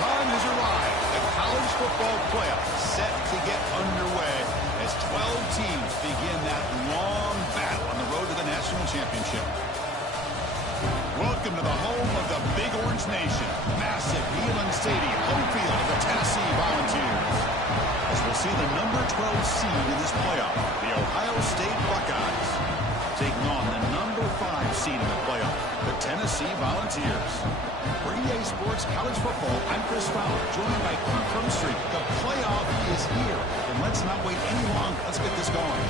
time has arrived. The college football playoff set to get underway as 12 teams begin that long battle on the road to the national championship. Welcome to the home of the Big Orange Nation. Massive Neyland Stadium, home field of the Tennessee Volunteers. As we'll see the number 12 seed in this playoff, the Ohio State Buckeyes, taking on the number 5 seed in the playoff, the Tennessee Volunteers. For EA Sports College Football, I'm Chris Fowler, joined by Kirk Hermstreet. The playoff is here, and let's not wait any longer. Let's get this going.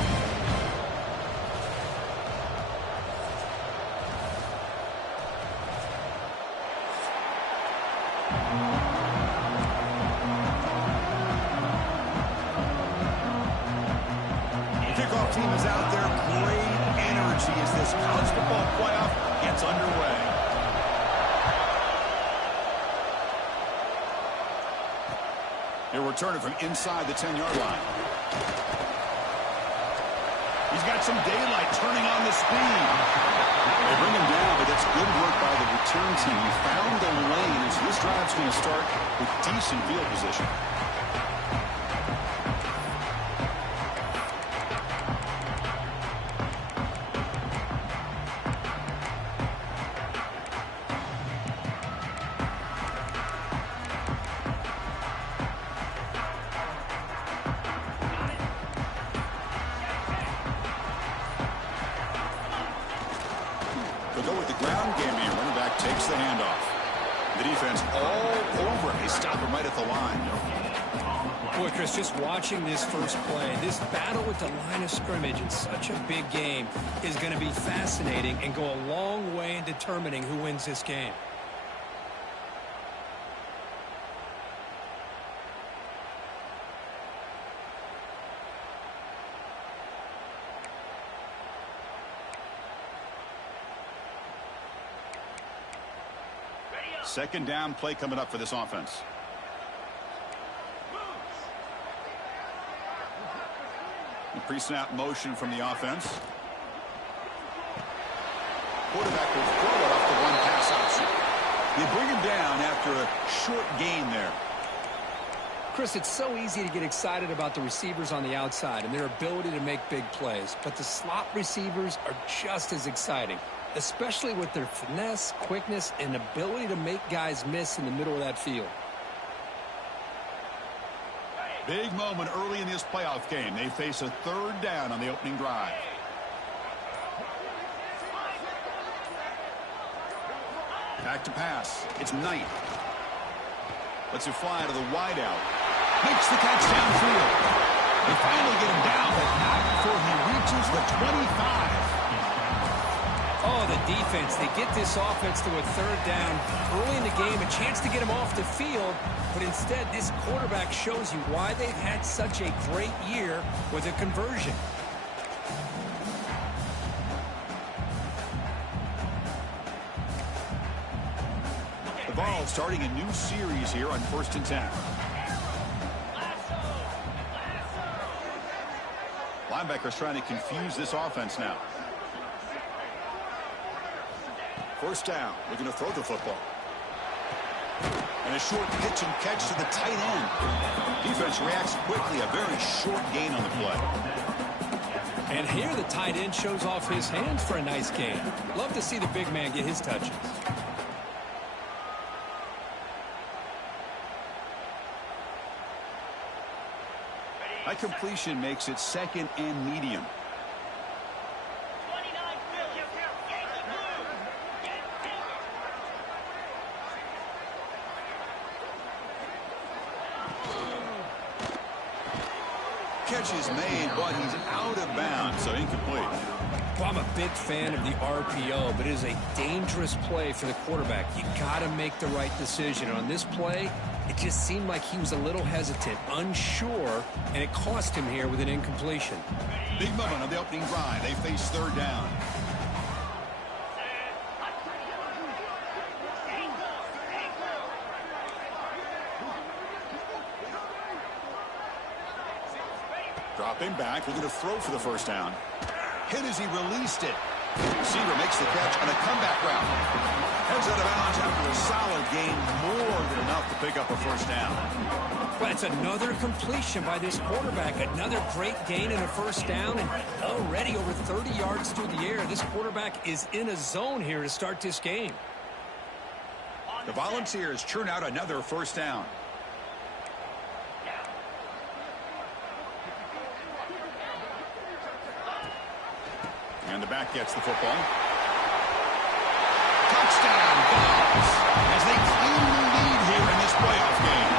Team is out there. Great energy as this college football playoff gets underway. He'll return it from inside the 10-yard line. He's got some daylight turning on the speed. They bring him down, but that's good work by the return team. He found the lane as this drive's going to start with decent field position. They'll go with the ground game here. Running back takes the handoff. The defense all over him. They stop him right at the line. Boy, Chris, just watching this first play, this battle with the line of scrimmage in such a big game is going to be fascinating and go a long way in determining who wins this game. Second down play coming up for this offense. The pre-snap motion from the offense. Quarterback will throw it off the one-pass option. They bring him down after a short gain there. Chris, it's so easy to get excited about the receivers on the outside and their ability to make big plays, but the slot receivers are just as exciting, especially with their finesse, quickness, and ability to make guys miss in the middle of that field. Big moment early in this playoff game. They face a third down on the opening drive. Back to pass. It's Knight. Lets it fly to the wideout. Makes the catch downfield. They finally get him down, but not before he reaches the 25. Oh, the defense. They get this offense to a third down early in the game, a chance to get him off the field, but instead this quarterback shows you why they've had such a great year with a conversion. The ball starting a new series here on 1st and 10. Linebackers trying to confuse this offense now. First down, looking to throw the football. And a short pitch and catch to the tight end. Defense reacts quickly, a very short gain on the play. And here the tight end shows off his hands for a nice gain. Love to see the big man get his touches. That completion makes it second and medium. Catch is made, but he's out of bounds, so incomplete. Well, I'm a big fan of the RPO, but it is a dangerous play for the quarterback. You got to make the right decision. And on this play, it just seemed like he was a little hesitant, unsure, and it cost him here with an incompletion. Big moment on the opening drive. They face third down. Dropping back, looking to throw for the first down. Hit as he released it. Receiver makes the catch on a comeback route. Heads out of bounds after a solid gain, more than enough to pick up a first down. Well, it's another completion by this quarterback. Another great gain and a first down, and already over 30 yards through the air. This quarterback is in a zone here to start this game. The Volunteers churn out another first down. And the back gets the football. Touchdown, Vols, as they claim the lead here in this playoff game.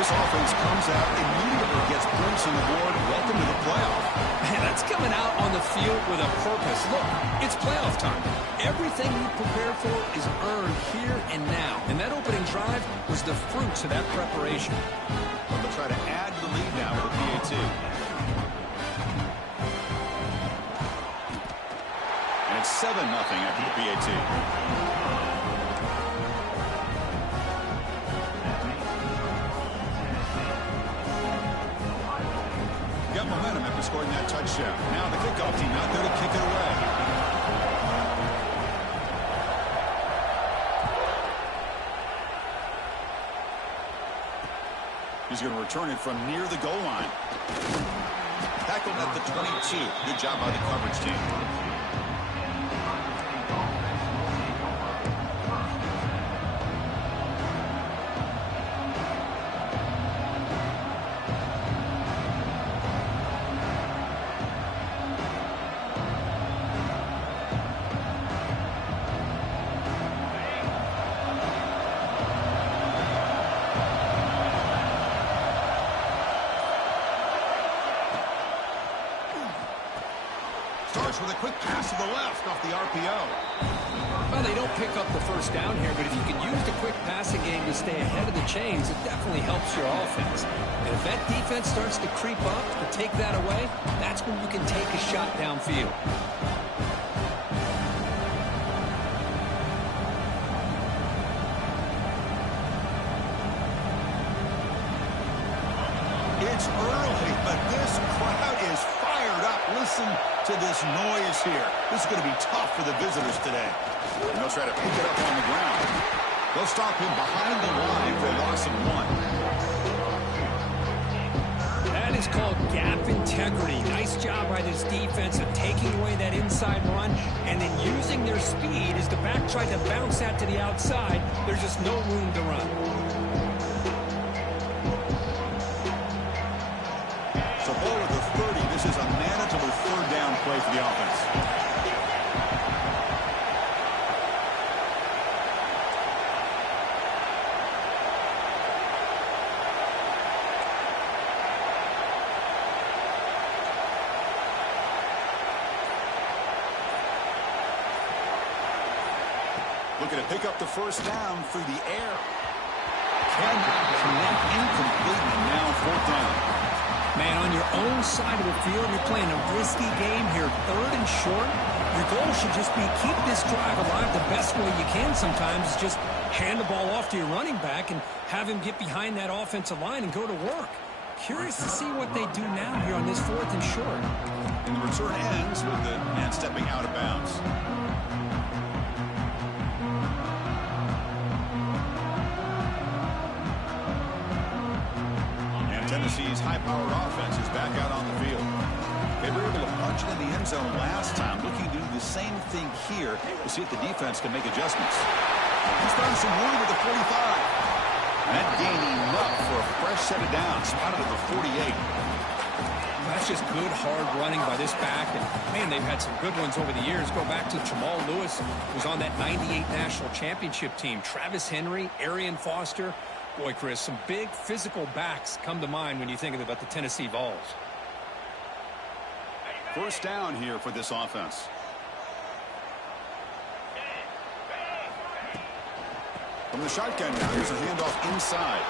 This offense comes out immediately, gets points on the board. Welcome to the playoff. Man, that's coming out on the field with a purpose. Look, it's playoff time. Everything you prepare for is earned here and now. And that opening drive was the fruits of that preparation. Well, they'll try to add to the lead now with a PAT. And it's 7-0 after the PAT. Got momentum after scoring that touchdown. Now the kickoff team out there to kick it away. He's going to return it from near the goal line. Tackled at the 22. Good job by the coverage team. Starts with a quick pass to the left off the RPO. Well, they don't pick up the first down here, but if you can use the quick passing game to stay ahead of the chains, it definitely helps your offense. And if that defense starts to creep up to take that away, that's when you can take a shot downfield. It's early, but this crowd is fired up. Listen to this noise here. This is going to be tough for the visitors today. And they'll try to pick it up on the ground. They'll stop him behind the line for a loss of 1. That is called gap integrity. Nice job by this defense of taking away that inside run and then using their speed as the back tried to bounce that to the outside. There's just no room to run. So ball at the 30. This is a manageable third down play for the offense. Looking to pick up the first down through the air. Cannot connect, incomplete, and now fourth down. Man, on your own side of the field, you're playing a risky game here. Third and short. Your goal should just be keep this drive alive the best way you can sometimes. Is just hand the ball off to your running back and have him get behind that offensive line and go to work. Curious to see what they do now here on this fourth and short. And the return ends with the man stepping out of bounds. Tennessee's high-powered offense is back out on the field. They were able to punch it in the end zone last time, looking to do the same thing here to see if the defense can make adjustments. He's found some room at the 45. And that gain enough for a fresh set of downs, spotted at the 48. That's just good, hard running by this back. And, man, they've had some good ones over the years. Go back to Jamal Lewis, who was on that 98 national championship team. Travis Henry, Arian Foster. Boy, Chris, some big physical backs come to mind when you think about the Tennessee Vols. First down here for this offense. From the shotgun now, here's a handoff inside.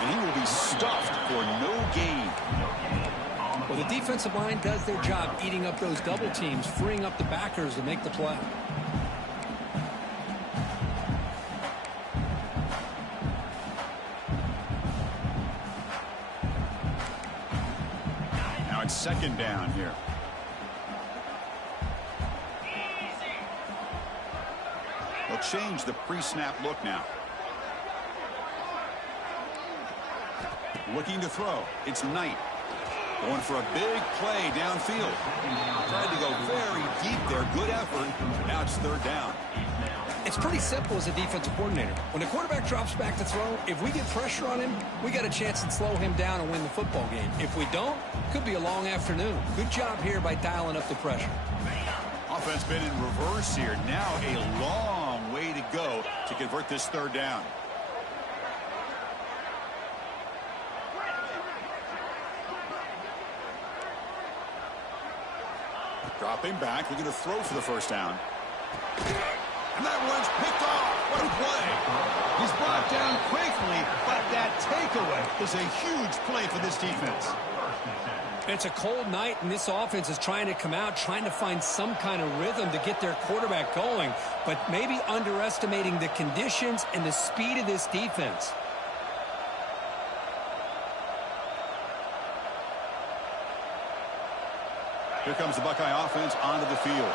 And he will be stuffed for no gain. Well, the defensive line does their job eating up those double teams, freeing up the backers to make the play. Now it's second down here. They'll change the pre-snap look now. Looking to throw. It's Knight. Going for a big play downfield. Tried to go very deep there. Good effort. Now it's third down. It's pretty simple as a defensive coordinator. When the quarterback drops back to throw, if we get pressure on him, we got a chance to slow him down and win the football game. If we don't, could be a long afternoon. Good job here by dialing up the pressure. Offense been in reverse here. Now a long way to go to convert this third down. Dropping back, looking to throw for the first down. And that one's picked off. What a play. He's brought down quickly, but that takeaway is a huge play for this defense. It's a cold night, and this offense is trying to come out, trying to find some kind of rhythm to get their quarterback going, but maybe underestimating the conditions and the speed of this defense. Here comes the Buckeye offense onto the field.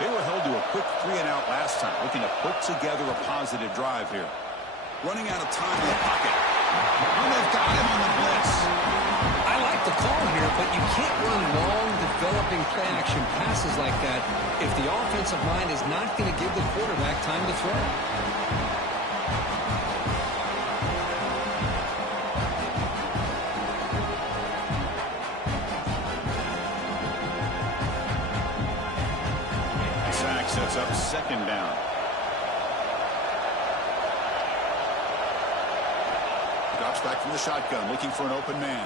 They were held to a quick 3-and-out last time, looking to put together a positive drive here. Running out of time in the pocket. And they've got him on the blitz. I like the call here, but you can't run long, developing play-action passes like that if the offensive line is not going to give the quarterback time to throw. Sets up second down. Drops back from the shotgun, looking for an open man.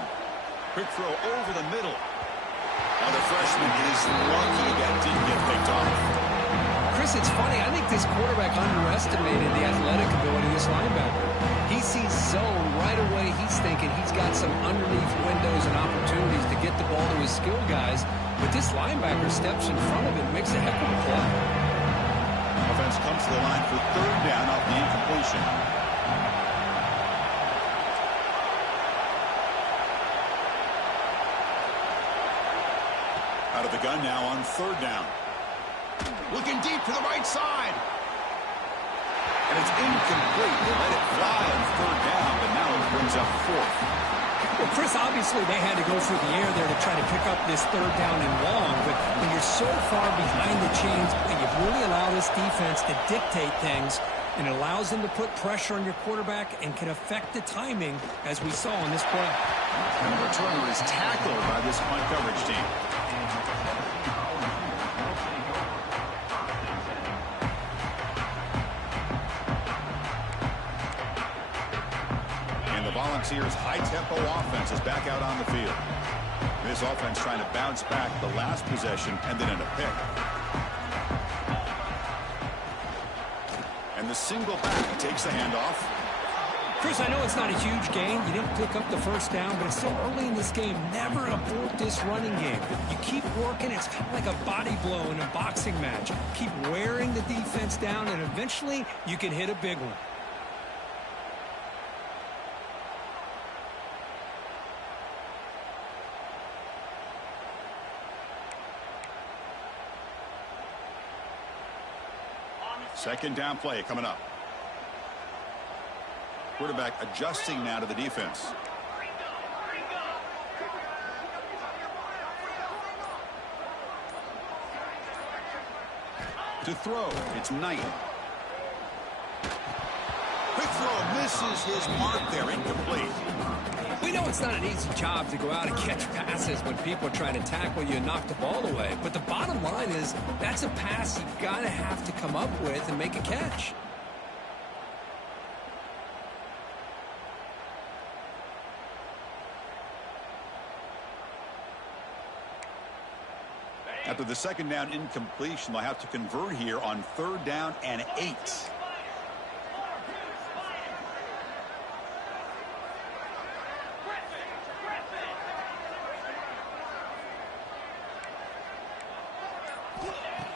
Quick throw over the middle. Now the freshman is lucky that didn't get picked off. Chris, it's funny. I think this quarterback underestimated the athletic ability of this linebacker. He sees zone right away. He's thinking he's got some underneath windows and opportunities to get the ball to his skill guys. But this linebacker steps in front of him, makes a heck of a play. Offense comes to the line for third down off the incompletion. Out of the gun now on third down. Looking deep to the right side. And it's incomplete. They let it fly on third down, but now it brings up fourth. Well, Chris, obviously they had to go through the air there to try to pick up this third down and long, but when you're so far behind the chains and you really allow this defense to dictate things, and it allows them to put pressure on your quarterback and can affect the timing, as we saw in this play. And the returner is tackled by this punt coverage team. Volunteers' high-tempo offense is back out on the field. This offense trying to bounce back the last possession and then in a pick. And the single back takes the handoff. Chris, I know it's not a huge gain. You didn't pick up the first down, but it's still early in this game. Never abort this running game. You keep working. It's kind of like a body blow in a boxing match. Keep wearing the defense down, and eventually you can hit a big one. Second down play coming up. Quarterback adjusting now to the defense. To throw, it's Knight. Quick throw misses his mark there, incomplete. We know it's not an easy job to go out and catch passes when people are trying to tackle you and knock the ball away. But the bottom line is that's a pass you gotta have to come up with and make a catch. After the second down incompletion, they'll have to convert here on third down and 8.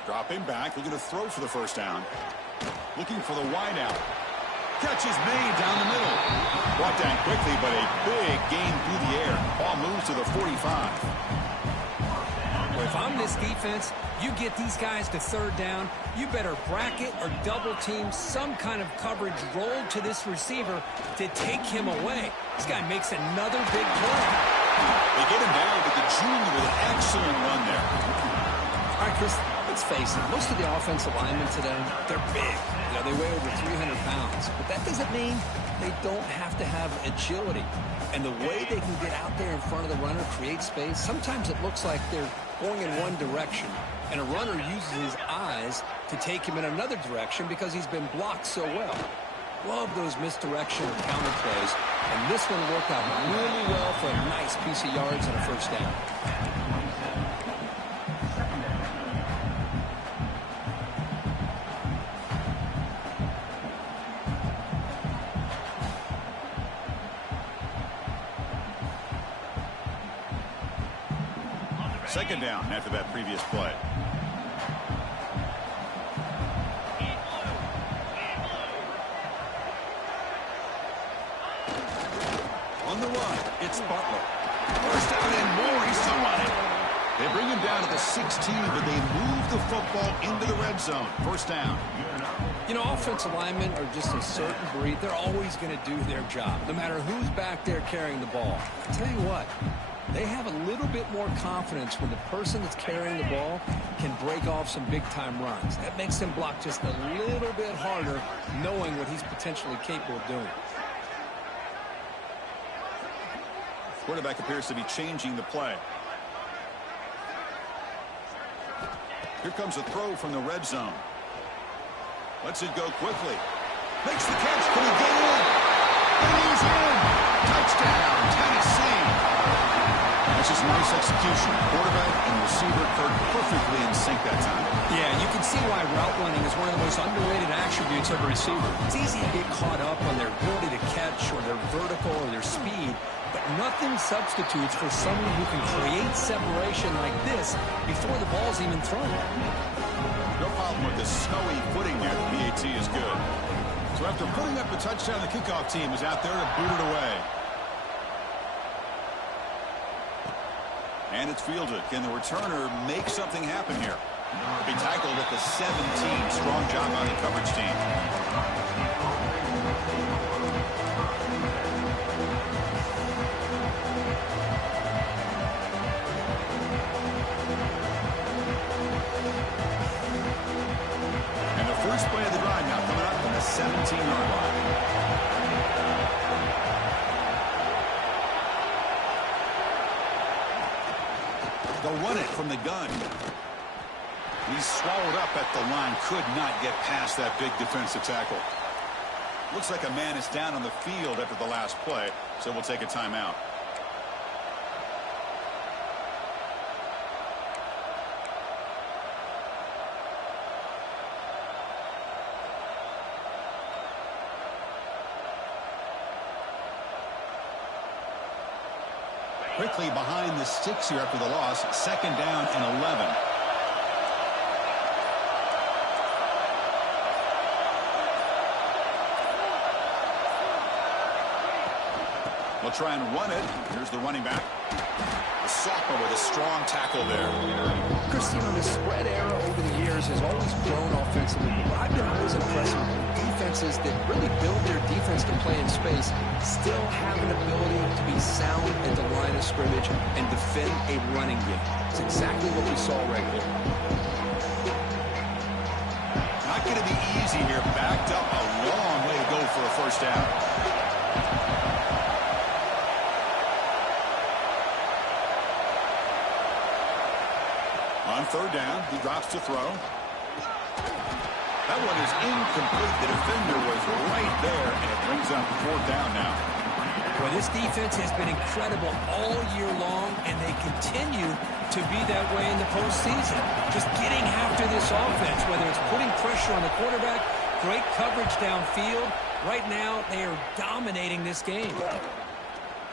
Dropping back, looking to throw for the first down. Looking for the wideout. Catch is made down the middle. Brought down quickly, but a big gain through the air. Ball moves to the 45. Boy, If I'm this defense, you get these guys to third down, you better bracket or double team some kind of coverage roll to this receiver to take him away. This guy makes another big play. They get him down, but the junior with an excellent run there. All right, Chris, let's face it. Most of the offensive linemen today, they're big. They weigh over 300 pounds. But that doesn't mean they don't have to have agility. And the way they can get out there in front of the runner, create space, sometimes it looks like they're going in one direction. And a runner uses his eyes to take him in another direction because he's been blocked so well. Love those misdirection or counter plays. And this one worked out really well for a nice piece of yards and a first down. Second down after that previous play. On the run, it's Butler. First down and more. He's still running. They bring him down to the 16, but they move the football into the red zone. First down. Offensive linemen are just a certain breed. They're always going to do their job, no matter who's back there carrying the ball. I tell you what, they have a little bit more confidence when the person that's carrying the ball can break off some big-time runs. That makes them block just a little bit harder, knowing what he's potentially capable of doing. Quarterback appears to be changing the play. Here comes a throw from the red zone. Lets it go quickly. Makes the catch. Can he get in? And he's in. Touchdown, Tennessee. That's just nice execution. Quarterback and receiver perfectly in sync that time. Yeah, you can see why route running is one of the most underrated attributes of a receiver. It's easy to get caught up on their ability to catch or their vertical or their speed, but nothing substitutes for someone who can create separation like this before the ball's even thrown. No problem with the snowy footing there. The BAT is good. So after putting up a touchdown, the kickoff team is out there to boot it away. And it's fielded. Can the returner make something happen here? Be tackled at the 17. Strong job on the coverage team. And the first play of the drive now coming up from the 17-yard line. They'll run it from the gun. He's swallowed up at the line. Could not get past that big defensive tackle. Looks like a man is down on the field after the last play, so we'll take a timeout. Quickly behind the sticks here after the loss. Second down and 11. They'll try and run it. Here's the running back. The sophomore with a strong tackle there. Chris, the spread era over the years has always grown offensively. But I've been always impressed with defenses that really build their defense to play in space, still have an ability to be sound at the line of scrimmage and defend a running game. It's exactly what we saw right there. Not going to be easy here. Backed up a long way to go for a first down. On third down, he drops to throw. That one is incomplete. The defender was right there, and it brings up fourth down now. Well, this defense has been incredible all year long, and they continue to be that way in the postseason. Just getting after this offense, whether it's putting pressure on the quarterback, great coverage downfield. Right now, they are dominating this game.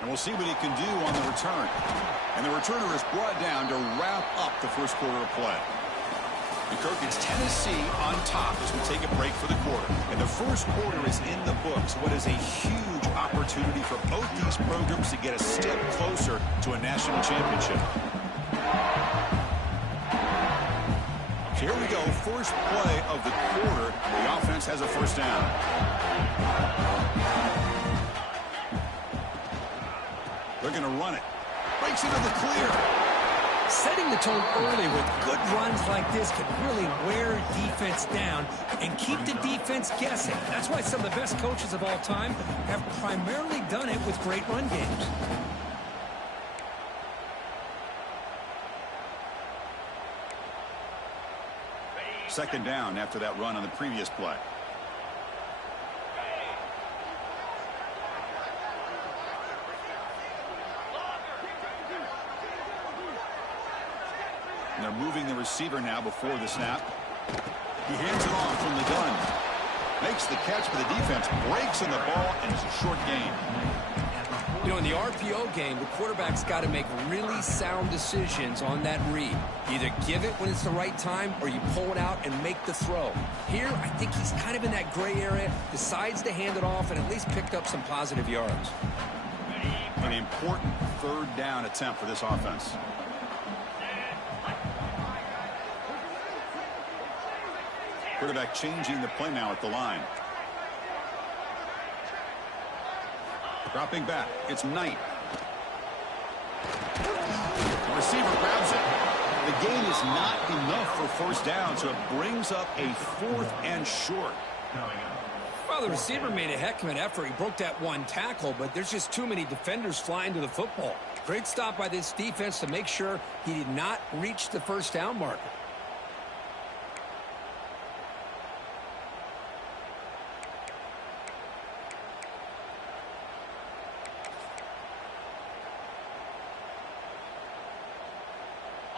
And we'll see what he can do on the return. And the returner is brought down to wrap up the first quarter of play. Kirk, it's Tennessee on top as we take a break for the quarter. And the first quarter is in the books. What is a huge opportunity for both these programs to get a step closer to a national championship. Here we go, first play of the quarter. The offense has a first down. They're going to run it. Breaks into the clear. Setting the tone early with good runs like this can really wear defense down and keep the defense guessing. That's why some of the best coaches of all time have primarily done it with great run games. Second down after that run on the previous play. And they're moving the receiver now before the snap. He hands it off from the gun. Makes the catch, but the defense breaks in the ball, and it's a short gain. You know, in the RPO game, the quarterback's got to make really sound decisions on that read. Either give it when it's the right time, or you pull it out and make the throw. Here, I think he's kind of in that gray area, decides to hand it off, and at least picked up some positive yards. An important third down attempt for this offense. Quarterback changing the play now at the line. Dropping back. It's Knight. The receiver grabs it. The gain is not enough for first down, so it brings up a 4th and short. Well, the receiver made a heck of an effort. He broke that one tackle, but there's just too many defenders flying to the football. Great stop by this defense to make sure he did not reach the first down marker.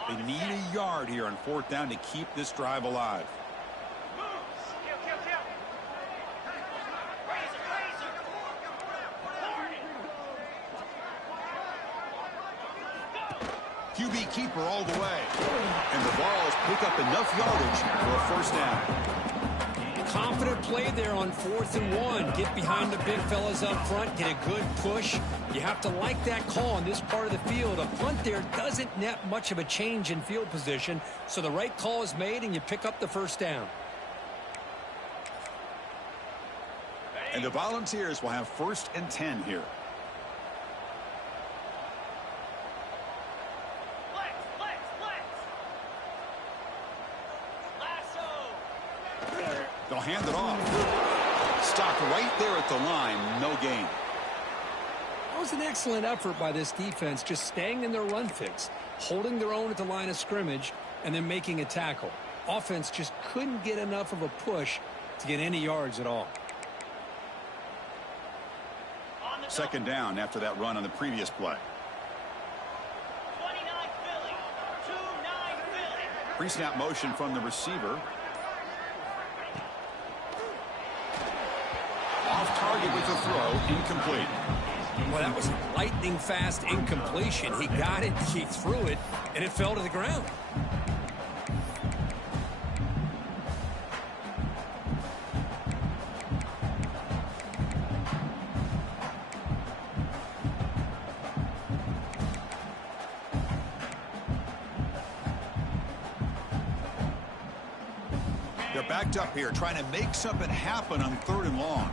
They need a yard here on 4th down to keep this drive alive. QB keeper all the way. And the Vols pick up enough yardage for a first down. Confident play there on 4th and 1. Get behind the big fellas up front. Get a good push. You have to like that call on this part of the field. A punt there doesn't net much of a change in field position, so the right call is made and you pick up the first down. And the Volunteers will have 1st and 10 here. They'll hand it off. Stopped right there at the line. No gain. That was an excellent effort by this defense, just staying in their run fix, holding their own at the line of scrimmage, and then making a tackle. Offense just couldn't get enough of a push to get any yards at all. Second down after that run on the previous play. 29 Philly. 2-9 Philly. Pre-snap motion from the receiver. Off target with the throw, incomplete. Well, that was a lightning-fast incompletion. He got it, he threw it, and it fell to the ground. They're backed up here, trying to make something happen on 3rd and long.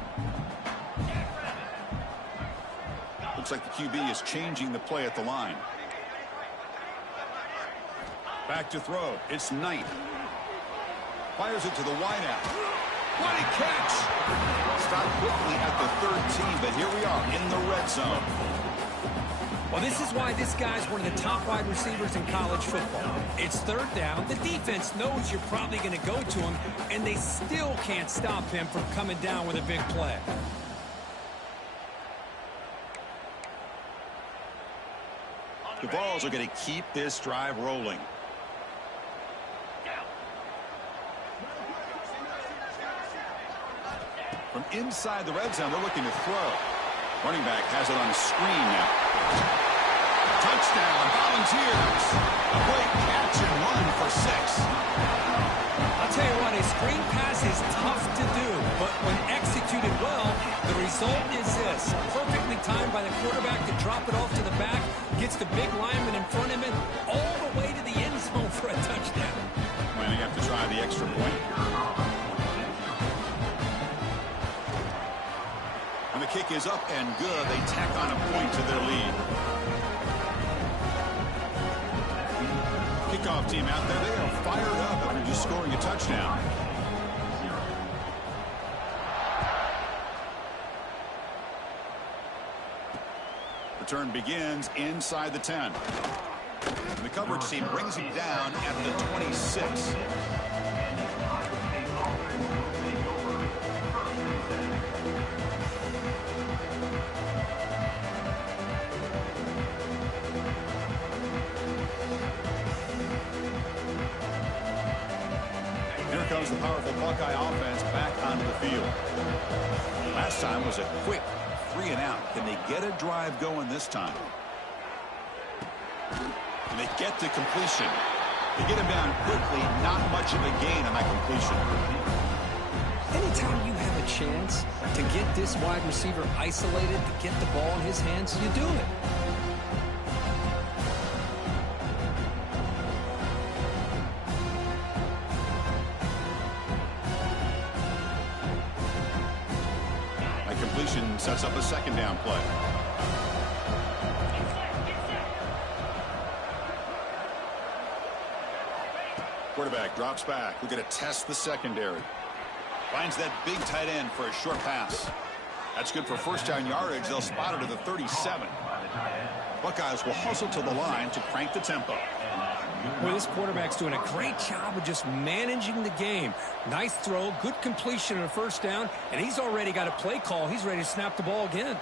Looks like the QB is changing the play at the line. Back to throw. It's Knight. Fires it to the wideout. What a catch! Stopped quickly at the 13, but here we are in the red zone. Well, this is why this guy's one of the top wide receivers in college football. It's 3rd down. The defense knows you're probably going to go to him, and they still can't stop him from coming down with a big play. The Vols are going to keep this drive rolling. From inside the red zone, they're looking to throw. Running back has it on the screen now. Touchdown, Volunteers. A great catch and run for 6. I'll tell you what, a screen pass is tough to do, but when executed well, the result is this. Perfectly timed by the quarterback to drop it off to the back, gets the big lineman in front of him, all the way to the end zone for a touchdown. and they have to try the extra point. And the kick is up and good. They tack on a point to their lead. Kickoff team out there, they are fired up after just scoring a touchdown. Return begins inside the 10. The coverage team brings him down at the 26. Here comes the powerful Buckeye offense back onto the field. Last time was a quick 3 and out. Can they get a drive going this time? And they get to completion. They get him down quickly. Not much of a gain on that completion. Anytime you have a chance to get this wide receiver isolated, to get the ball in his hands, you do it. That completion sets up a second down play. Quarterback drops back. We're going to test the secondary. Finds that big tight end for a short pass. That's good for first down yardage. They'll spot it at the 37. Buckeyes will hustle to the line to crank the tempo. Well, this quarterback's doing a great job of just managing the game. Nice throw, good completion on a first down, and he's already got a play call. He's ready to snap the ball again.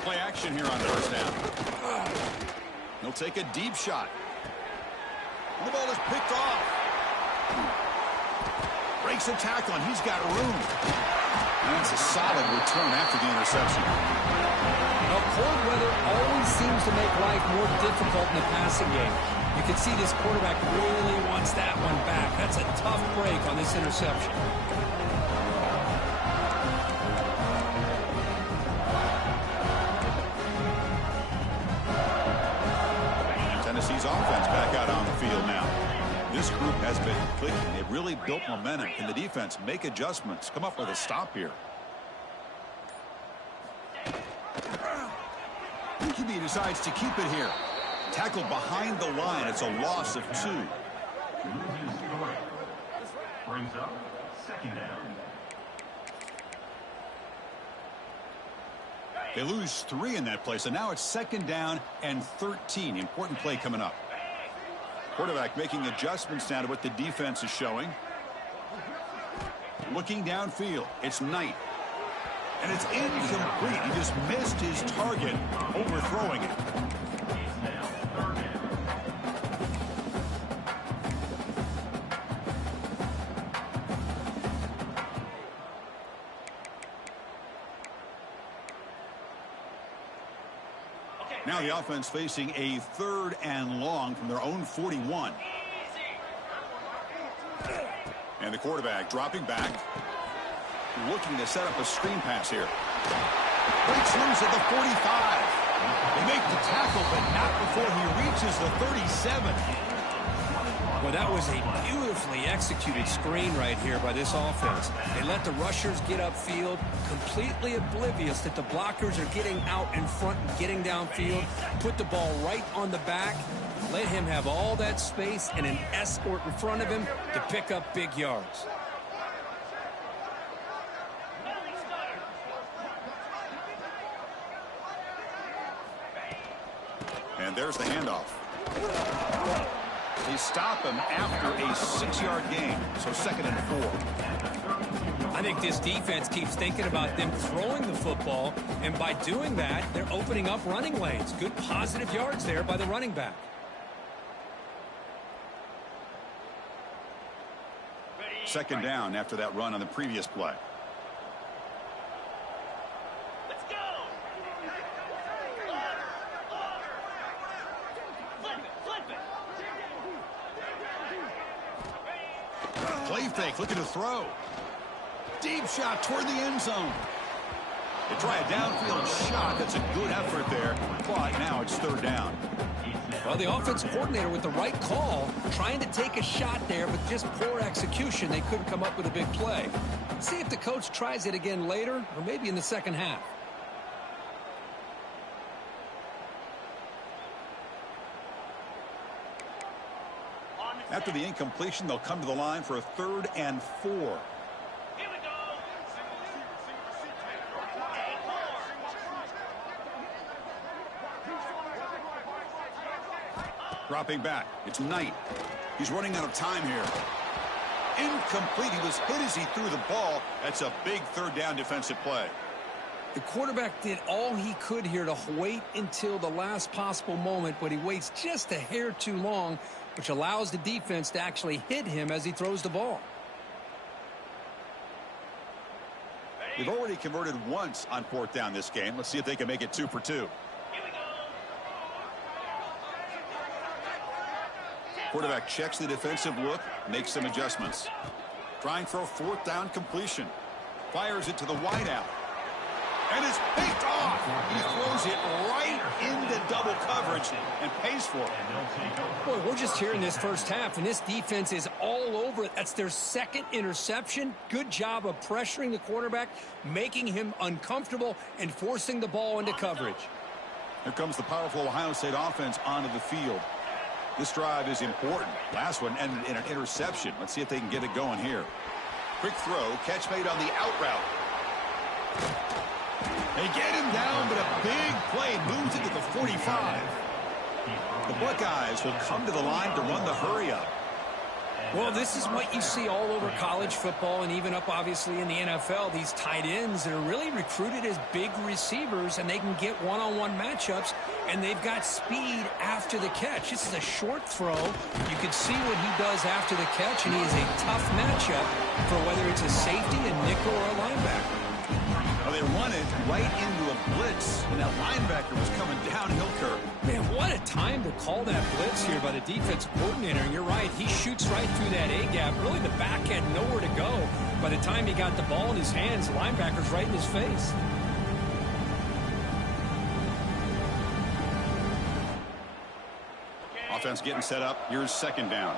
Play action here on first down. He'll take a deep shot. The ball is picked off. Breaks a tackle, and he's got room. And that's a solid return after the interception. Well, cold weather always seems to make life more difficult in the passing game. You can see this quarterback really wants that one back. That's a tough break on this interception. Tennessee's offense back out on the field now. This group has been clicking. They've really built momentum. Can the defense make adjustments? Come up with a stop here. He decides to keep it here. Tackled behind the line. It's a loss of 2. Brings up second down. They lose 3 in that play, so now it's second down and 13. Important play coming up. Quarterback making adjustments now to what the defense is showing. Looking downfield. It's Knight. And it's incomplete. He just missed his target, overthrowing it. Now the offense facing a 3rd and long from their own 41. And the quarterback dropping back. Looking to set up a screen pass here. Breaks loose at the 45. They make the tackle, but not before he reaches the 37. Well, that was a beautifully executed screen right here by this offense. They let the rushers get upfield, completely oblivious that the blockers are getting out in front and getting downfield. Put the ball right on the back. Let him have all that space and an escort in front of him to pick up big yards. And there's the handoff. They stop him after a 6-yard gain, so 2nd and 4. I think this defense keeps thinking about them throwing the football, and by doing that, they're opening up running lanes. Good positive yards there by the running back. Second down after that run on the previous play. Let's go! Flip it! Play fake, looking to throw. Deep shot toward the end zone. They try a downfield shot. That's a good effort there. But now it's 3rd down. Well, the offense coordinator with the right call, trying to take a shot there, but just poor execution. They couldn't come up with a big play. See if the coach tries it again later, or maybe in the second half. After the incompletion, they'll come to the line for a 3rd and 4. Here we go. Dropping back. It's Knight. He's running out of time here. Incomplete. He was hit as he threw the ball. That's a big 3rd down defensive play. The quarterback did all he could here to wait until the last possible moment, but he waits just a hair too long, which allows the defense to actually hit him as he throws the ball. They've already converted once on 4th down this game. Let's see if they can make it 2 for 2. Here we go. Quarterback checks the defensive look, makes some adjustments. Trying for a 4th down completion. Fires it to the wideout. And it's picked off. He throws it right into double coverage and pays for it. Boy, we're just here in this first half, and this defense is all over it. That's their 2nd interception. Good job of pressuring the quarterback, making him uncomfortable, and forcing the ball into coverage. Here comes the powerful Ohio State offense onto the field. This drive is important. Last one ended in an interception. Let's see if they can get it going here. Quick throw, catch made on the out route. They get him down, but a big play moves it to the 45. The Buckeyes will come to the line to run the hurry up. Well, this is what you see all over college football and even up, obviously, in the NFL. These tight ends that are really recruited as big receivers, and they can get one-on-one matchups, and they've got speed after the catch. This is a short throw. You can see what he does after the catch, and he is a tough matchup for whether it's a safety, a nickel, or a linebacker. Well, they run it right into a blitz, and that linebacker was coming downhill curve. Man, what a time to call that blitz here by the defensive coordinator. And you're right, he shoots right through that A-gap. Really, the back had nowhere to go. By the time he got the ball in his hands, the linebacker's right in his face. Offense getting set up. Here's 2nd down.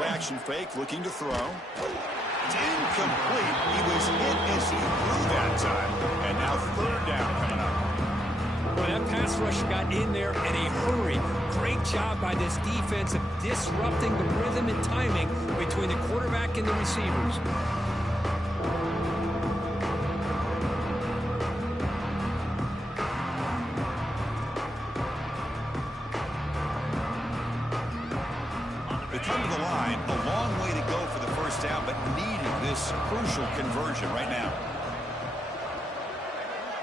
Action fake, looking to throw. It's incomplete. He was hit as he threw that time. And now 3rd down coming up. Well, that pass rush got in there in a hurry. Great job by this defense of disrupting the rhythm and timing between the quarterback and the receivers. Come to the line, a long way to go for the 1st down, but needing this crucial conversion right now.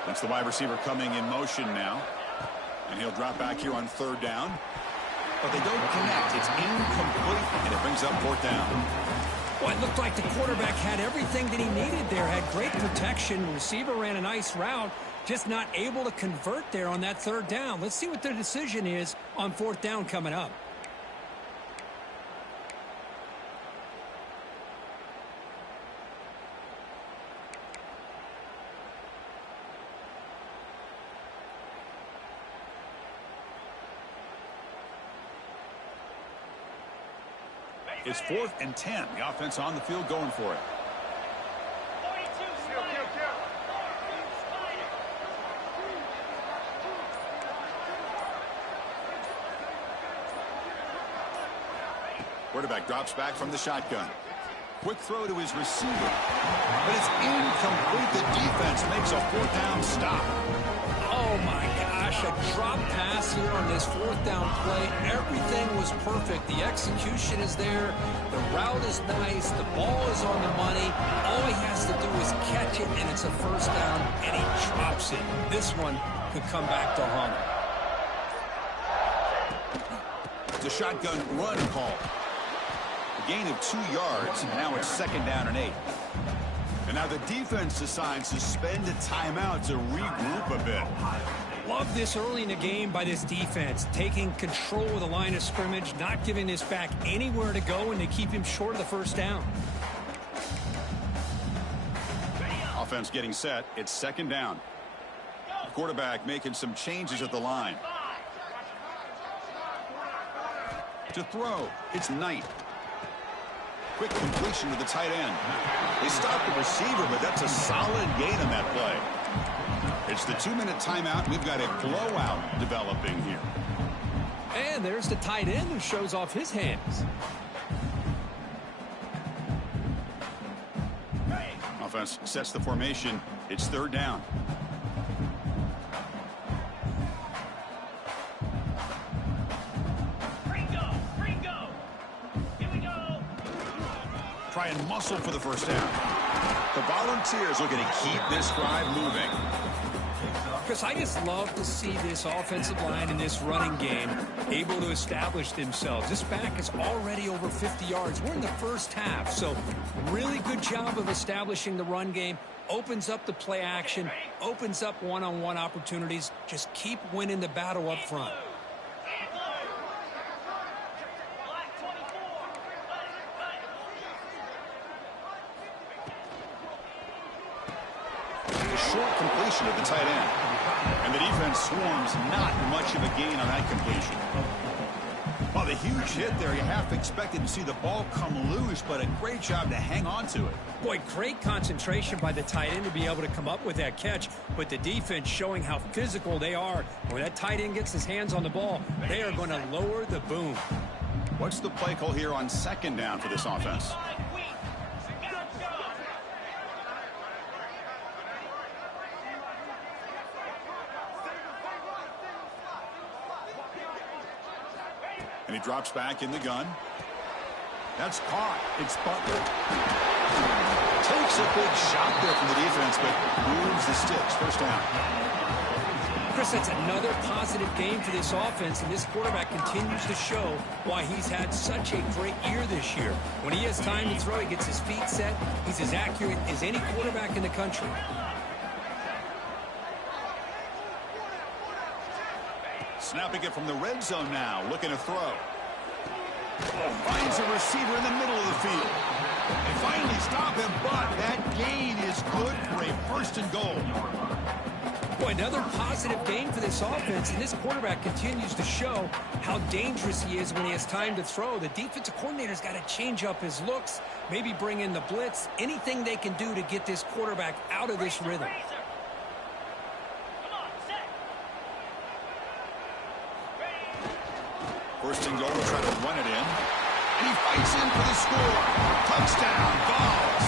That's the wide receiver coming in motion now. And he'll drop back here on 3rd down. But they don't connect. It's incomplete, and it brings up 4th down. Well, it looked like the quarterback had everything that he needed there. Had great protection. Receiver ran a nice route. Just not able to convert there on that 3rd down. Let's see what their decision is on 4th down coming up. It's 4th and 10. The offense on the field going for it. 42 Spider. Quarterback drops back from the shotgun. Quick throw to his receiver. But it's incomplete. The defense makes a 4th down stop. Oh, my gosh. A drop pass here on this 4th down play. Everything was perfect. The execution is there. The route is nice. The ball is on the money. All he has to do is catch it, and it's a 1st down, and he drops it. This one could come back to haunt him. It's a shotgun run call. A gain of 2 yards, and now it's 2nd down and 8. And now the defense decides to spend a timeout to regroup a bit. Love this early in the game by this defense, taking control of the line of scrimmage, not giving this back anywhere to go, and to keep him short of the 1st down. Offense getting set. It's second down. The quarterback making some changes at the line. To throw, it's Knight. Quick completion to the tight end. They stopped the receiver, but that's a solid gain on that play. It's the 2-minute timeout. We've got a blowout developing here. And there's the tight end who shows off his hands. Offense sets the formation. It's third down. Try and muscle for the first down. The Volunteers looking to keep this drive moving. Chris, I just love to see this offensive line in this running game able to establish themselves. This back is already over 50 yards. We're in the first half, so really good job of establishing the run game. Opens up the play action, opens up one-on-one opportunities. Just keep winning the battle up front. Short completion of the tight end. And the defense swarms, not much of a gain on that completion. Well, the huge hit there, you half expected to see the ball come loose, but a great job to hang on to it. Boy, great concentration by the tight end to be able to come up with that catch, but the defense showing how physical they are. When that tight end gets his hands on the ball, they are going to lower the boom. What's the play call here on second down for this offense? And he drops back in the gun. That's caught. It's Butler. Takes a big shot there from the defense, but moves the sticks. First down. Chris, that's another positive game for this offense, and this quarterback continues to show why he's had such a great year this year. When he has time to throw, he gets his feet set. He's as accurate as any quarterback in the country. Snapping it from the red zone now, looking to throw. Finds a receiver in the middle of the field. They finally stop him, but that gain is good for a first and goal. Boy, another positive gain for this offense, and this quarterback continues to show how dangerous he is when he has time to throw. The defensive coordinator's got to change up his looks, maybe bring in the blitz, anything they can do to get this quarterback out of this rhythm. First and goal, will try to run it in. And he fights in for the score. Touchdown, Vols.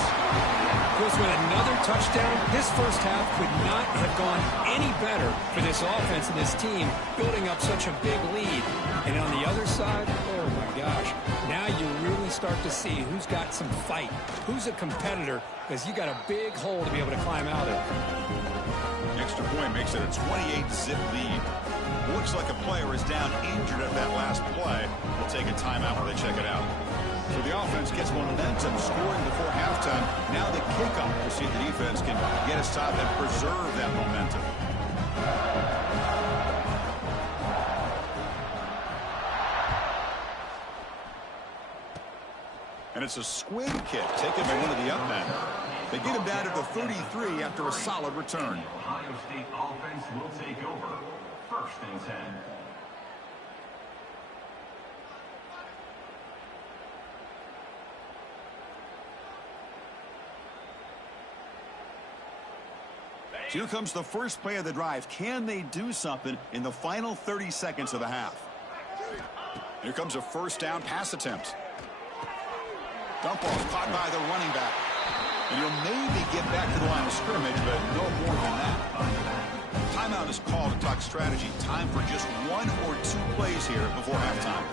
Goes with another touchdown. This first half could not have gone any better for this offense and this team, building up such a big lead. And on the other side, oh my gosh, now you really start to see who's got some fight, who's a competitor, because you got a big hole to be able to climb out of. Extra point makes it a 28-zip lead. Looks like a player is down injured at that last play. We'll take a timeout while they check it out. So the offense gets momentum scoring before halftime. Now the kickoff to see if the defense can get a stop and preserve that momentum. And it's a squib kick taken by one of the up men. They get him down to the 33 after a solid return. The Ohio State offense will take over. First and 10. Here comes the first play of the drive. Can they do something in the final 30 seconds of the half? Here comes a first down pass attempt. Dump off caught by the running back. And you'll maybe get back to the line of scrimmage, but no more than that. Timeout is called to talk strategy. Time for just one or two plays here before halftime.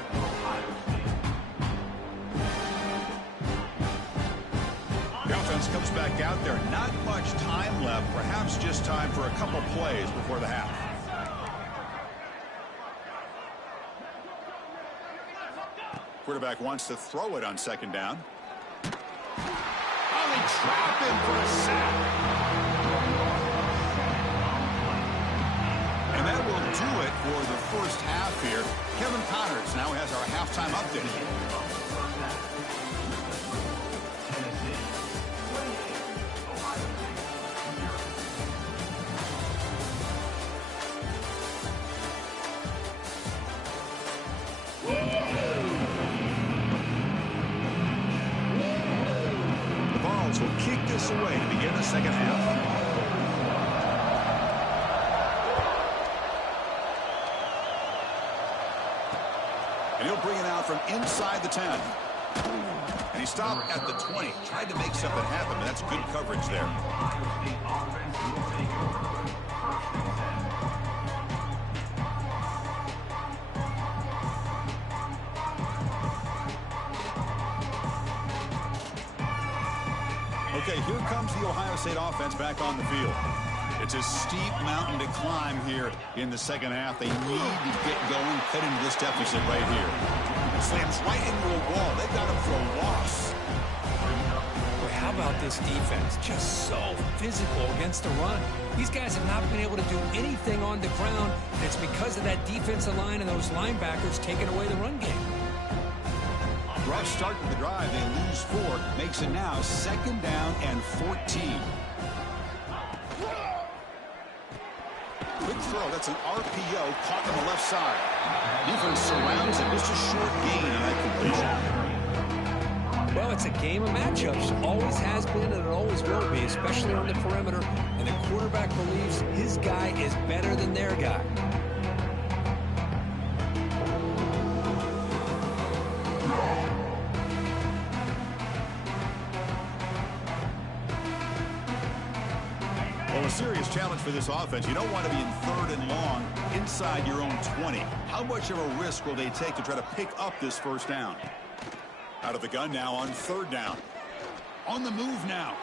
The offense comes back out there. Not much time left. Perhaps just time for a couple plays before the half. Quarterback wants to throw it on second down. Oh, they trap him for a sack. And that will do it for the first half here. Kevin Connors now has our halftime update. kick this away to begin the second half. And he'll bring it out from inside the 10. And he stopped at the 20. Tried to make something happen, but that's good coverage there. Okay, here comes the Ohio State offense back on the field. It's a steep mountain to climb here in the second half. They need to get going, cut into this deficit right here. Slams right into a wall. They've got him for a loss. Boy, how about this defense? Just so physical against the run. These guys have not been able to do anything on the ground. And it's because of that defensive line and those linebackers taking away the run game. Rough start to the drive. They lose 4. Makes it now 2nd down and 14. Quick throw. That's an RPO caught on the left side. Defense surrounds it. Just a short gain on that completion. Well, it's a game of matchups. Always has been and it always will be, especially on the perimeter. And the quarterback believes his guy is better than their guy. Well, a serious challenge for this offense. You don't want to be in 3rd and long inside your own 20. How much of a risk will they take to try to pick up this first down? Out of the gun now on 3rd down. On the move now.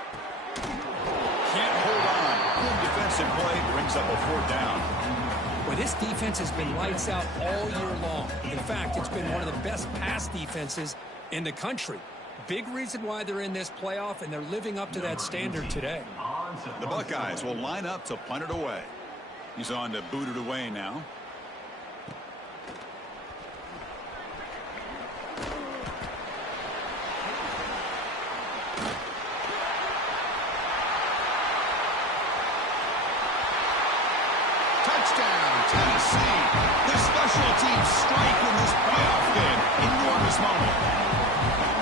Can't hold on. Good defensive play brings up a 4th down. Well, this defense has been lights out all year long. In fact, it's been one of the best pass defenses in the country. Big reason why they're in this playoff, and they're living up to that standard today. The Buckeyes will line up to punt it away. He's on to boot it away now. Touchdown, Tennessee. The special teams strike in this playoff game. Enormous moment.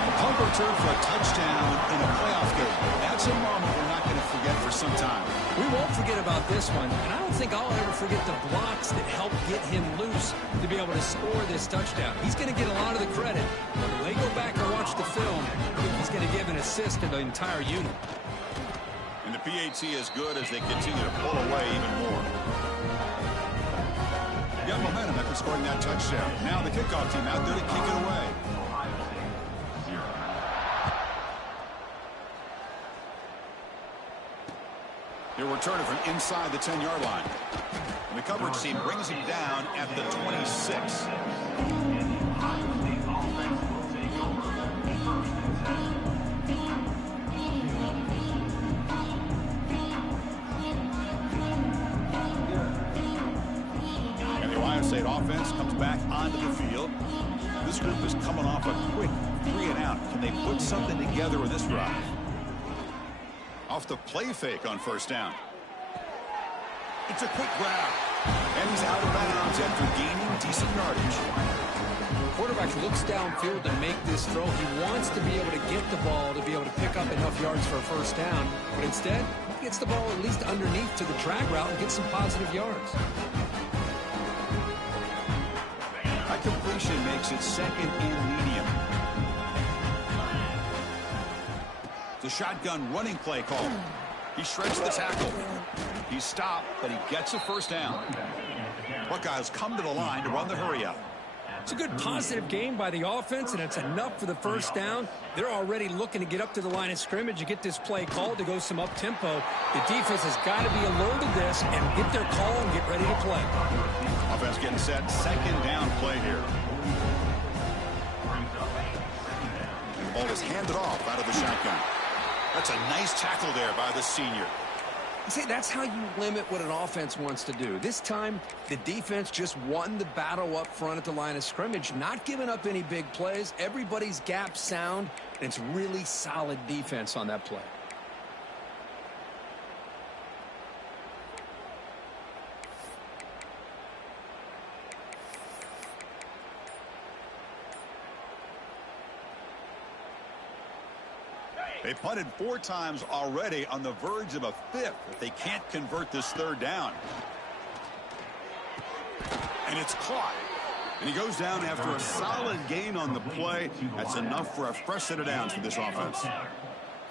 A punt return for a touchdown in a playoff game. That's a moment we're not going to forget for some time. We won't forget about this one, and I don't think I'll ever forget the blocks that helped get him loose to be able to score this touchdown. He's going to get a lot of the credit. When they go back and watch the film, I think he's going to give an assist to the entire unit. And the PAT is good as they continue to pull away even more. Got momentum after scoring that touchdown. Now the kickoff team out there to kick it away. He'll return it from inside the 10-yard line. And the coverage team brings him down at the 26. And the Ohio State offense comes back onto the field. This group is coming off a quick 3-and-out. Can they put something together with this drive? Off the play fake on 1st down. It's a quick grab. And he's out of bounds after gaining decent yardage. Quarterback looks downfield to make this throw. He wants to be able to get the ball to be able to pick up enough yards for a 1st down. But instead, he gets the ball at least underneath to the drag route and gets some positive yards. That completion makes it 2nd and medium. The shotgun running play call. He shreds the tackle. He's stopped, but he gets a 1st down. Buckeyes come to the line to run the hurry up. It's a good positive game by the offense, and it's enough for the 1st down. They're already looking to get up to the line of scrimmage and get this play called to go some up-tempo. The defense has got to be alert of this and get their call and get ready to play. Offense getting set. 2nd down play here. And the ball is handed off out of the shotgun. That's a nice tackle there by the senior. See, that's how you limit what an offense wants to do. This time, the defense just won the battle up front at the line of scrimmage, not giving up any big plays. Everybody's gap sound, and it's really solid defense on that play. They punted 4 times already, on the verge of a 5th if they can't convert this 3rd down. And it's caught. And he goes down after a solid gain on the play. That's enough for a fresh set of downs for this offense.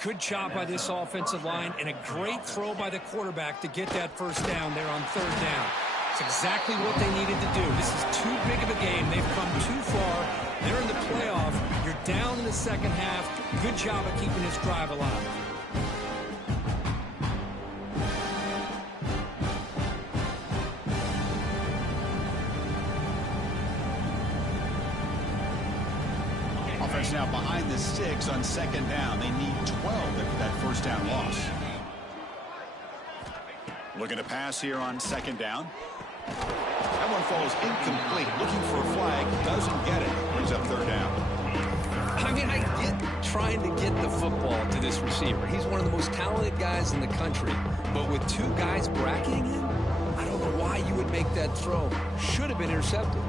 Good job by this offensive line, and a great throw by the quarterback to get that 1st down there on 3rd down. It's exactly what they needed to do. This is too big of a game. They've come too far. They're in the playoff. You're down in the 2nd half. Good job of keeping this drive alive. Offense now behind the 6 on 2nd down. They need 12 after that 1st down loss. Looking to pass here on 2nd down. That one falls incomplete. Looking for a flag. Doesn't get it. Brings up 3rd down. I mean, I get trying to get the football to this receiver. He's one of the most talented guys in the country. But with 2 guys bracketing him, I don't know why you would make that throw. Should have been intercepted.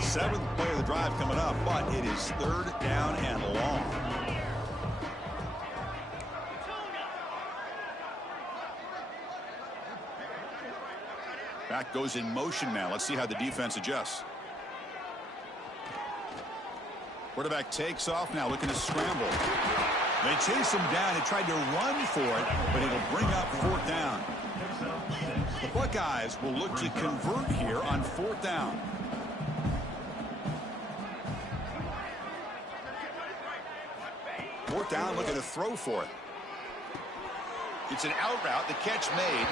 7th play of the drive coming up, but it is 3rd down and long. Back goes in motion now. Let's see how the defense adjusts. Quarterback takes off now, looking to scramble. They chase him down. They tried to run for it, but it'll bring up 4th down. The Buckeyes will look to convert here on 4th down. Fourth down, looking to throw for it. It's an out route. The catch made.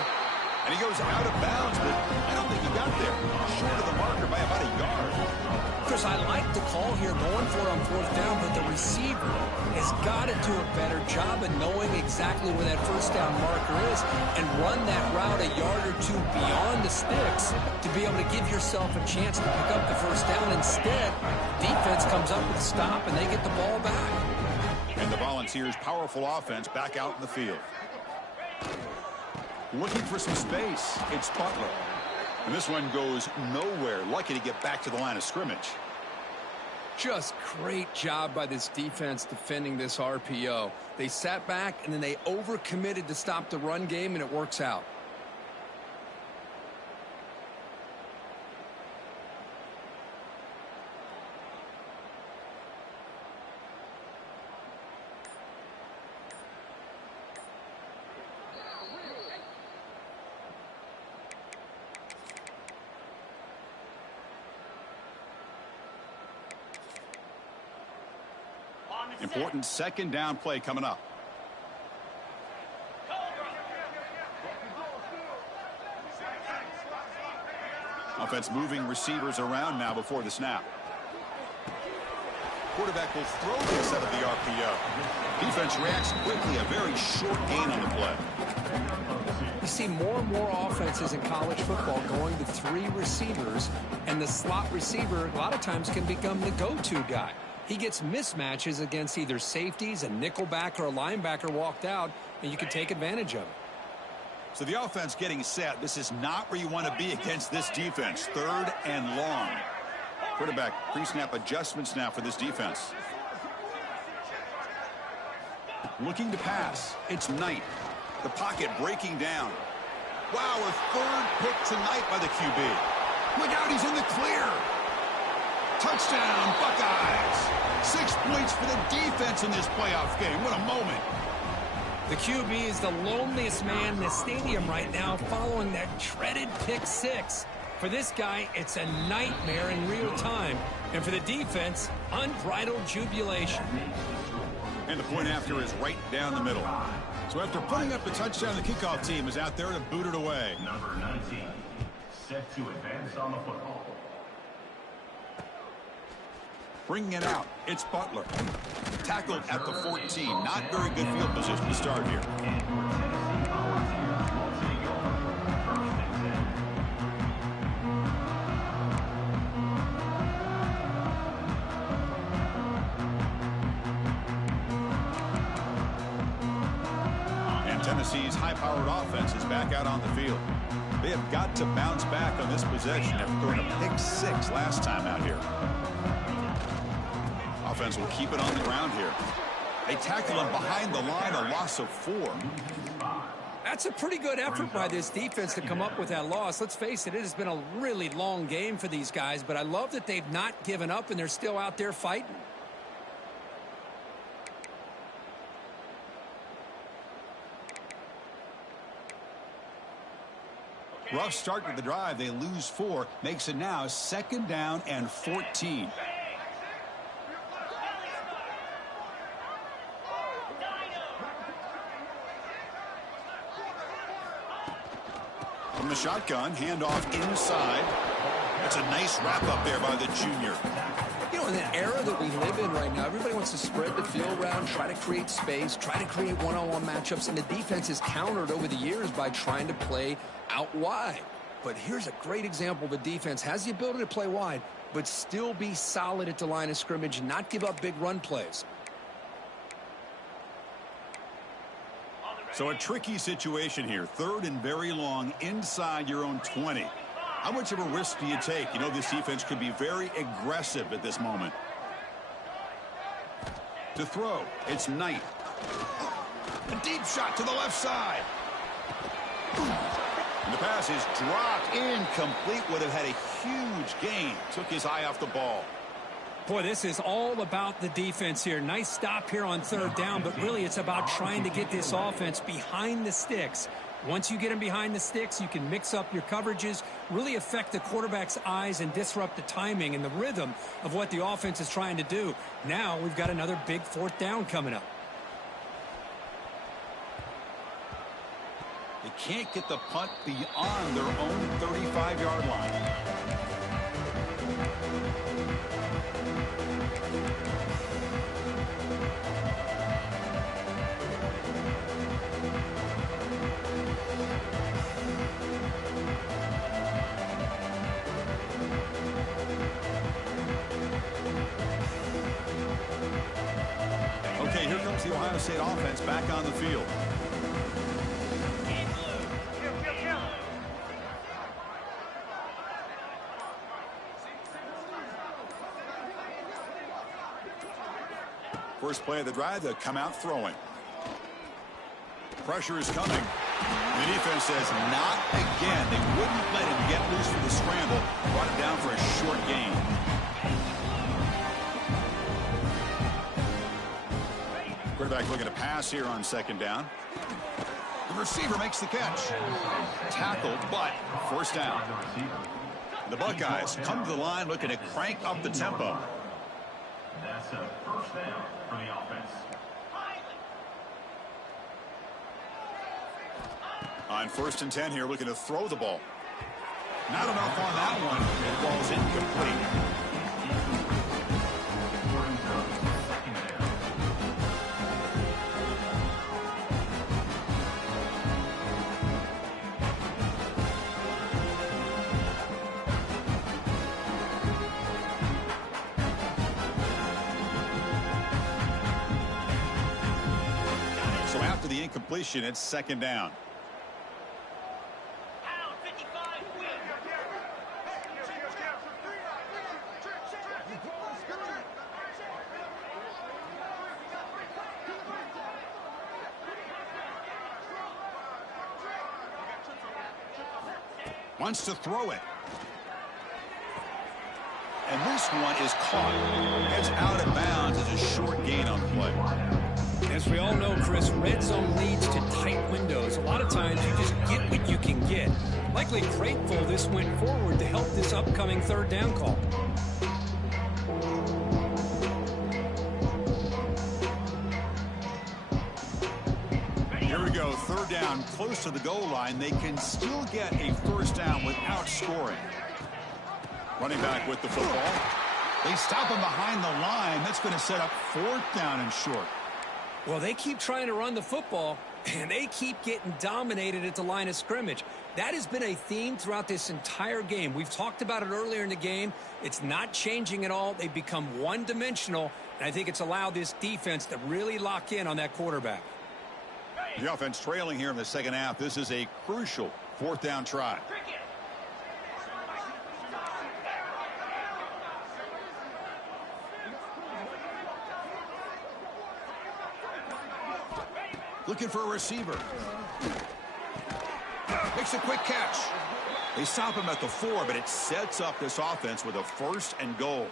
And he goes out of bounds, but I don't think he got there. Short of the marker by about a yard. Chris, I like the call here going for it on 4th down, but the receiver has got to do a better job of knowing exactly where that 1st down marker is and run that route a yard or 2 beyond the sticks to be able to give yourself a chance to pick up the 1st down. Instead, defense comes up with a stop and they get the ball back. And the Volunteers' powerful offense back out in the field. Looking for some space. It's Butler. And this one goes nowhere. Lucky to get back to the line of scrimmage. Just great job by this defense defending this RPO. They sat back and then they overcommitted to stop the run game, and it works out. Important 2nd down play coming up. Offense moving receivers around now before the snap. Quarterback will throw this out of the RPO. Defense reacts quickly. A very short gain on the play. You see more and more offenses in college football going to 3 receivers, and the slot receiver a lot of times can become the go-to guy. He gets mismatches against either safeties, a nickelback, or a linebacker walked out, and you can take advantage of it. So the offense getting set. This is not where you want to be against this defense. 3rd and long. Quarterback pre-snap adjustments now for this defense. Looking to pass. It's Knight. The pocket breaking down. Wow, a 3rd pick tonight by the QB. Look out, he's in the clear. Touchdown, Buckeyes. 6 points for the defense in this playoff game. What a moment. The QB is the loneliest man in the stadium right now following that dreaded pick 6. For this guy, it's a nightmare in real time. And for the defense, unbridled jubilation. And the point after is right down the middle. So after putting up the touchdown, the kickoff team is out there to boot it away. Number 19, set to advance on the football. Bringing it out, it's Butler. Tackled at the 14. Not very good field position to start here. And Tennessee's high-powered offense is back out on the field. They have got to bounce back on this possession after throwing a pick 6 last time out here. offense will keep it on the ground here. They tackle him behind the line, a loss of 4. That's a pretty good effort by this defense to come up with that loss. Let's face it, it has been a really long game for these guys, but I love that they've not given up and they're still out there fighting. Rough start to the drive. They lose 4. Makes it now 2nd down and 14. From the shotgun, handoff inside. That's a nice wrap up there by the junior. You know, in the era that we live in right now, everybody wants to spread the field around, try to create space, try to create one-on-one matchups, and the defense is countered over the years by trying to play out wide. But here's a great example. The defense has the ability to play wide, but still be solid at the line of scrimmage, not give up big run plays. So a tricky situation here. 3rd and very long inside your own 20. How much of a risk do you take? You know, this defense could be very aggressive at this moment. To throw, it's Knight. A deep shot to the left side. And the pass is dropped. Incomplete. Would have had a huge gain. Took his eye off the ball. Boy, this is all about the defense here. Nice stop here on 3rd down, but really it's about trying to get this offense behind the sticks. Once you get them behind the sticks, you can mix up your coverages, really affect the quarterback's eyes and disrupt the timing and the rhythm of what the offense is trying to do. Now we've got another big 4th down coming up. They can't get the punt beyond their own 35-yard line. Okay, here comes the Ohio State offense back on the field. First play of the drive, they'll come out throwing. Pressure is coming. The defense says not again. They wouldn't let him get loose for the scramble. Brought it down for a short gain. Quarterback looking to pass here on 2nd down. The receiver makes the catch. Tackled, but 1st down. The Buckeyes come to the line looking to crank up the tempo. That's a 1st down for the offense. On 1st and 10 here, looking to throw the ball. Not enough on that one. The ball's incomplete. So after the incompletion, it's 2nd down. Wants to throw it. And this one is caught. It's out of bounds as a short gain on the play. As we all know, Chris, red zone leads to tight windows. A lot of times you just get what you can get. Likely grateful this went forward to help this upcoming 3rd down call. Here we go, 3rd down, close to the goal line. They can still get a 1st down without scoring. Running back with the football. They stop him behind the line. That's going to set up 4th down and short. Well, they keep trying to run the football, and they keep getting dominated at the line of scrimmage. That has been a theme throughout this entire game. We've talked about it earlier in the game. It's not changing at all. They've become one-dimensional, and I think it's allowed this defense to really lock in on that quarterback. The offense trailing here in the 2nd half. This is a crucial 4th down try. Looking for a receiver. Makes a quick catch. They stop him at the 4, but it sets up this offense with a 1st and goal.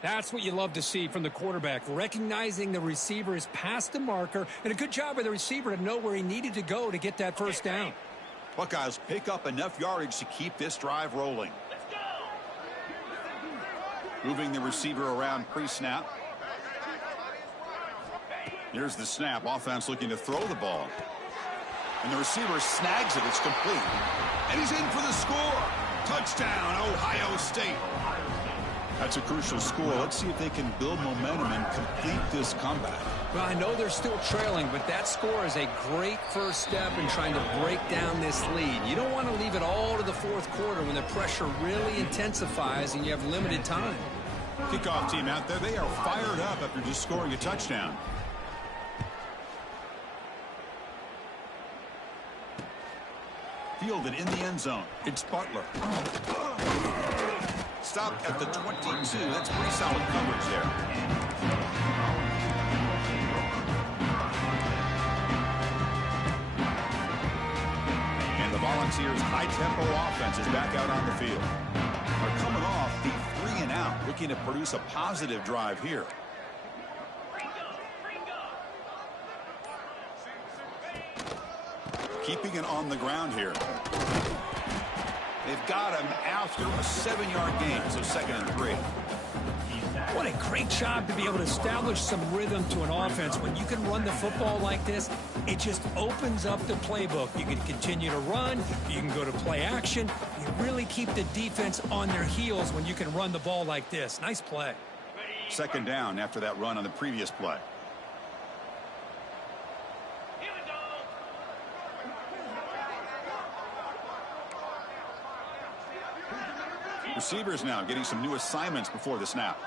That's what you love to see from the quarterback, recognizing the receiver is past the marker, and a good job by the receiver to know where he needed to go to get that first down. Buckeyes pick up enough yardage to keep this drive rolling. Let's go. Moving the receiver around pre-snap. Here's the snap. Offense looking to throw the ball. And the receiver snags it. It's complete. And he's in for the score. Touchdown, Ohio State. That's a crucial score. Let's see if they can build momentum and complete this comeback. Well, I know they're still trailing, but that score is a great first step in trying to break down this lead. You don't want to leave it all to the fourth quarter when the pressure really intensifies and you have limited time. Kickoff team out there. They are fired up after just scoring a touchdown. Fielded in the end zone. It's Butler. Stopped at the 22. That's pretty solid coverage there. And the Volunteers' high-tempo offense is back out on the field. They're coming off the 3 and out, looking to produce a positive drive here. Keeping it on the ground here. They've got him after a 7-yard gain, so 2nd and 3. What a great job to be able to establish some rhythm to an offense. When you can run the football like this, it just opens up the playbook. You can continue to run. You can go to play action. You really keep the defense on their heels when you can run the ball like this. Nice play. 2nd down after that run on the previous play. Receivers now getting some new assignments before the snap.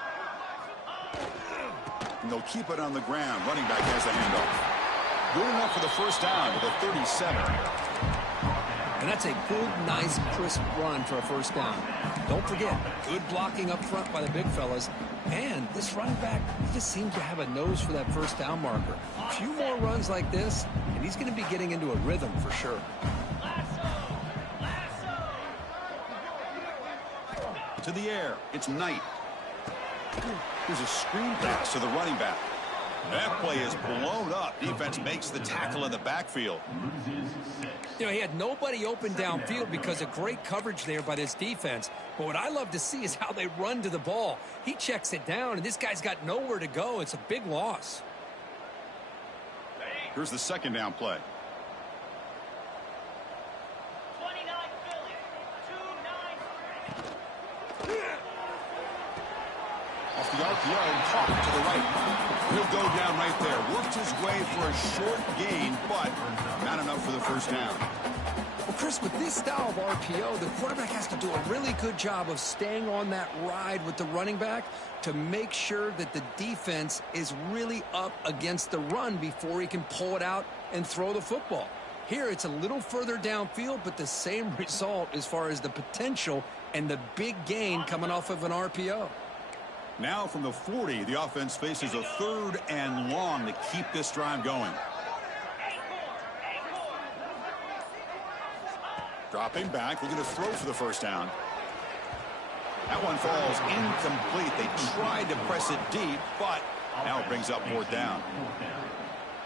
And they'll keep it on the ground. Running back has the handoff. Good enough for the first down to the 37. And that's a good, nice, crisp run for a first down. Don't forget, good blocking up front by the big fellas. And this running back, he just seems to have a nose for that first down marker. A few more runs like this, and he's going to be getting into a rhythm for sure. To the air. It's Knight. Here's a screen pass to the running back. That play is blown up. Defense makes the tackle in the backfield. You know, he had nobody open downfield because of great coverage there by this defense. But what I love to see is how they run to the ball. He checks it down, and this guy's got nowhere to go. It's a big loss. Here's the 2nd down play. Off the RPO, Hawk to the right. He'll go down right there. Worked his way for a short gain, but not enough for the first down. Well, Chris, with this style of RPO, the quarterback has to do a really good job of staying on that ride with the running back to make sure that the defense is really up against the run before he can pull it out and throw the football. Here, it's a little further downfield, but the same result as far as the potential and the big gain coming off of an RPO. Now from the 40, the offense faces a 3rd and long to keep this drive going. Dropping back, looking to throw for the first down. That one falls incomplete. They tried to press it deep, but now it brings up 4th down.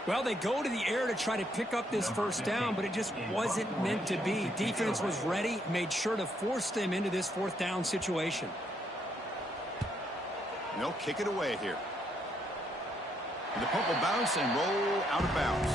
Well, they go to the air to try to pick up this first down, but it just wasn't meant to be. Defense was ready, made sure to force them into this 4th down situation. They'll kick it away here. And the punt will bounce and roll out of bounds.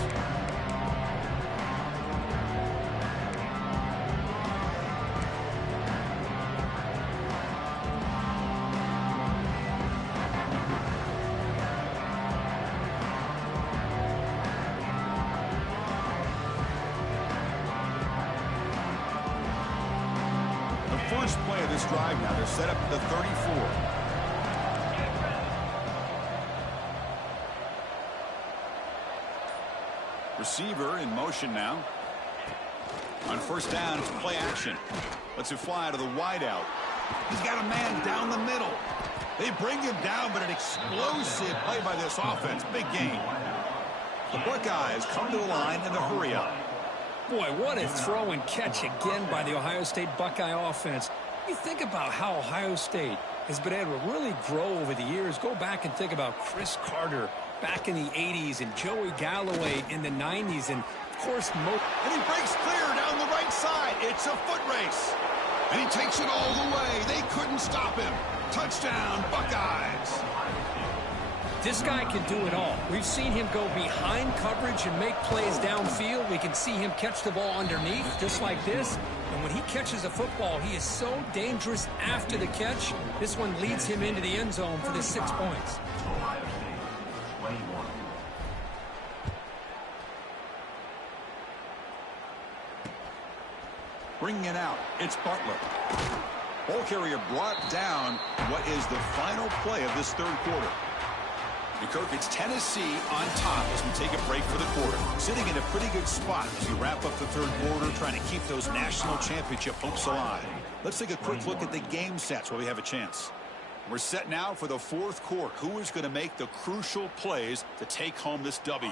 The first play of this drive now, they're set up at the 34. Receiver in motion now. On first down, it's play action. Lets it fly to the wideout. He's got a man down the middle. They bring him down, but an explosive play by this offense. Big gain. The Buckeyes come to the line in the hurry-up. Boy, what a throw and catch again by the Ohio State Buckeye offense. You think about how Ohio State has been able to really grow over the years. Go back and think about Chris Carter back in the 80s and Joey Galloway in the 90s. And, of course, and he breaks clear down the right side. It's a foot race. And he takes it all the way. They couldn't stop him. Touchdown, Buckeyes. This guy can do it all. We've seen him go behind coverage and make plays downfield. We can see him catch the ball underneath, just like this. And when he catches a football, he is so dangerous after the catch. This one leads him into the end zone for the 6 points. Bringing it out, it's Butler. Ball carrier brought down. What is the final play of this third quarter? Kirk, it's Tennessee on top as we take a break for the quarter. Sitting in a pretty good spot as we wrap up the third quarter, trying to keep those national championship hopes alive. Let's take a quick look at the game sets while we have a chance. We're set now for the fourth quarter. Who is going to make the crucial plays to take home this W?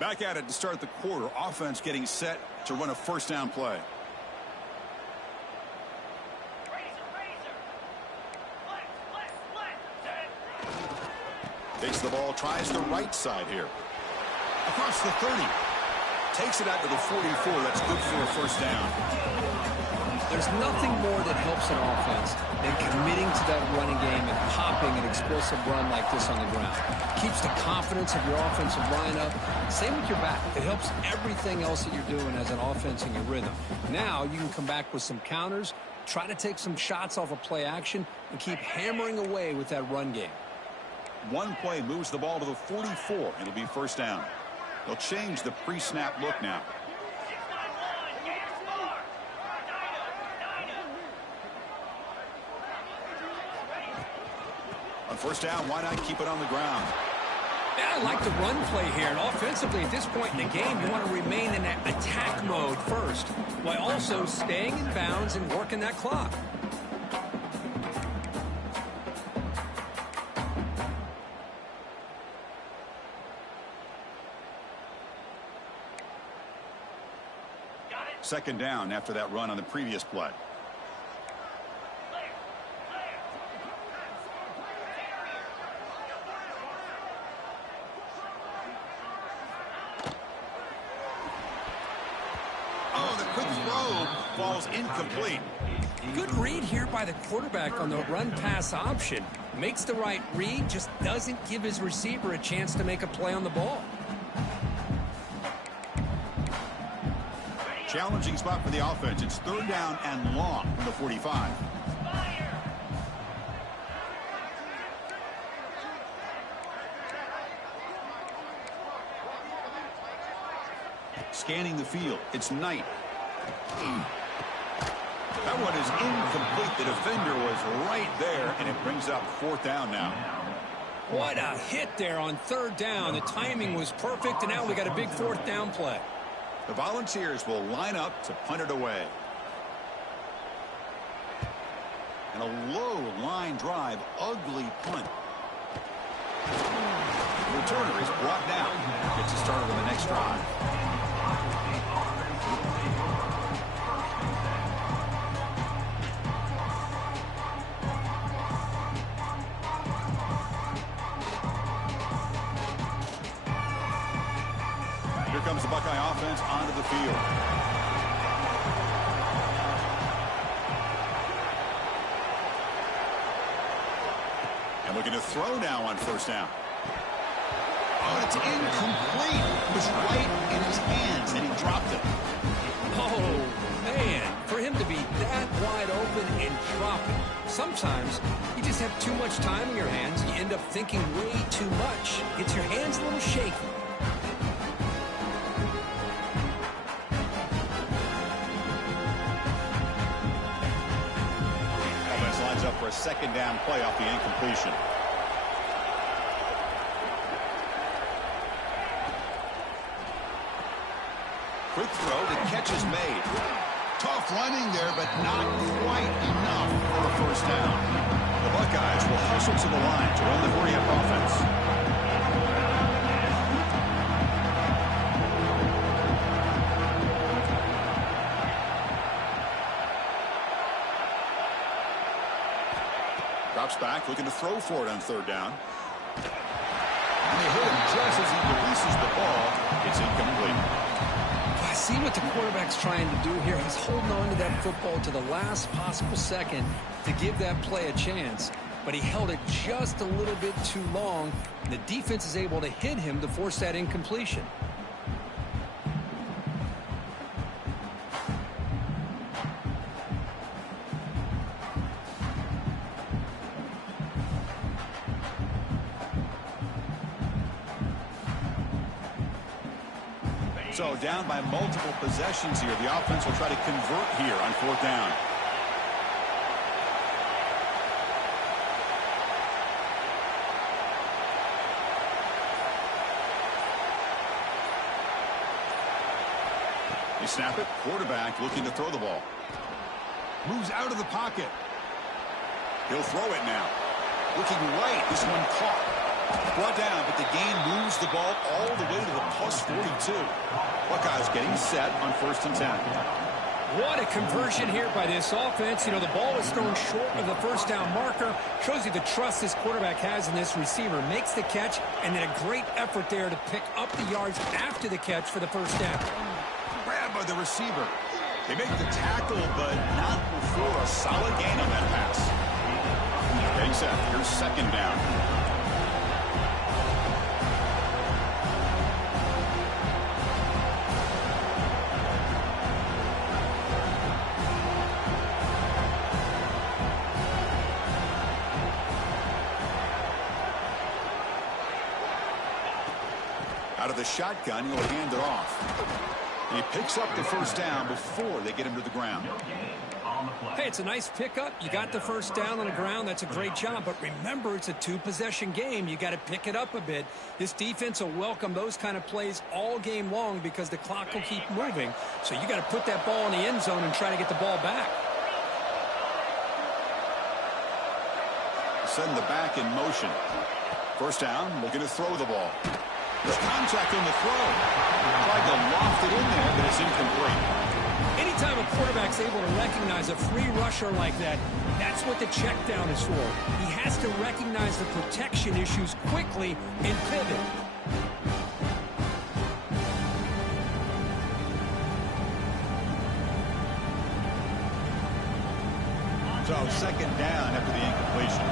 Back at it to start the quarter. Offense getting set to run a first down play. Takes the ball, tries the right side here. Across the 30. Takes it out to the 44. That's good for a first down. There's nothing more that helps an offense than committing to that running game and popping an explosive run like this on the ground. Keeps the confidence of your offensive line up. Same with your back. It helps everything else that you're doing as an offense in your rhythm. Now you can come back with some counters, try to take some shots off of play action, and keep hammering away with that run game. One play moves the ball to the 44. It'll be first down. They'll change the pre-snap look now. On first down, why not keep it on the ground? Yeah, I like the run play here. And offensively, at this point in the game, you want to remain in that attack mode first, while also staying in bounds and working that clock. Second down after that run on the previous play. Oh, the quick throw falls incomplete. Good read here by the quarterback on the run-pass option. Makes the right read, just doesn't give his receiver a chance to make a play on the ball. Challenging spot for the offense. It's third down and long from the 45. Scanning the field. It's Knight. That one is incomplete. The defender was right there, and it brings up fourth down now. What a hit there on third down. The timing was perfect, and now we got a big fourth down play. The Volunteers will line up to punt it away. And a low line drive, ugly punt. The returner is brought down. Gets a start on the next drive. Here comes the Buckeye offense onto the field. And looking to throw now on first down. Oh, it's incomplete. It was right in his hands, and he dropped it. Oh, man. For him to be that wide open and drop it. Sometimes you just have too much time in your hands. You end up thinking way too much. Gets your hands a little shaky. Lines up for a second down play off the incompletion. Quick throw, the catch is made. Tough running there, but not quite enough for a first down. The Buckeyes will hustle to the line to run the hurry-up offense. Drops back, looking to throw for it on third down. And they hit him just as he releases the ball. It's incomplete. I see what the quarterback's trying to do here. He's holding on to that football to the last possible second to give that play a chance. But he held it just a little bit too long. The defense is able to hit him to force that incompletion. So down by multiple possessions here. The offense will try to convert here on fourth down. They snap it. Quarterback looking to throw the ball. Moves out of the pocket. He'll throw it now. Looking right. This one caught. Brought down, but the gain moves the ball all the way to the plus 42. Buckeyes getting set on 1st and 10. What a conversion here by this offense. You know, the ball is thrown short of the first down marker. Shows you the trust this quarterback has in this receiver. Makes the catch, and then a great effort there to pick up the yards after the catch for the first down. Grabbed by the receiver. They make the tackle, but not before a solid gain on that pass. Getting set. Here's second down. Out of the shotgun, he'll hand it off. He picks up the first down before they get him to the ground. Hey, it's a nice pickup. You got the first down on the ground. That's a great job. But remember, it's a two-possession game. You got to pick it up a bit. This defense will welcome those kind of plays all game long because the clock will keep moving. So you got to put that ball in the end zone and try to get the ball back. Send the back in motion. First down, looking to throw the ball. There's contact on the throw. Tried to loft it in there, but it's incomplete. Anytime a quarterback's able to recognize a free rusher like that, that's what the check down is for. He has to recognize the protection issues quickly and pivot. So second down after the incompletion.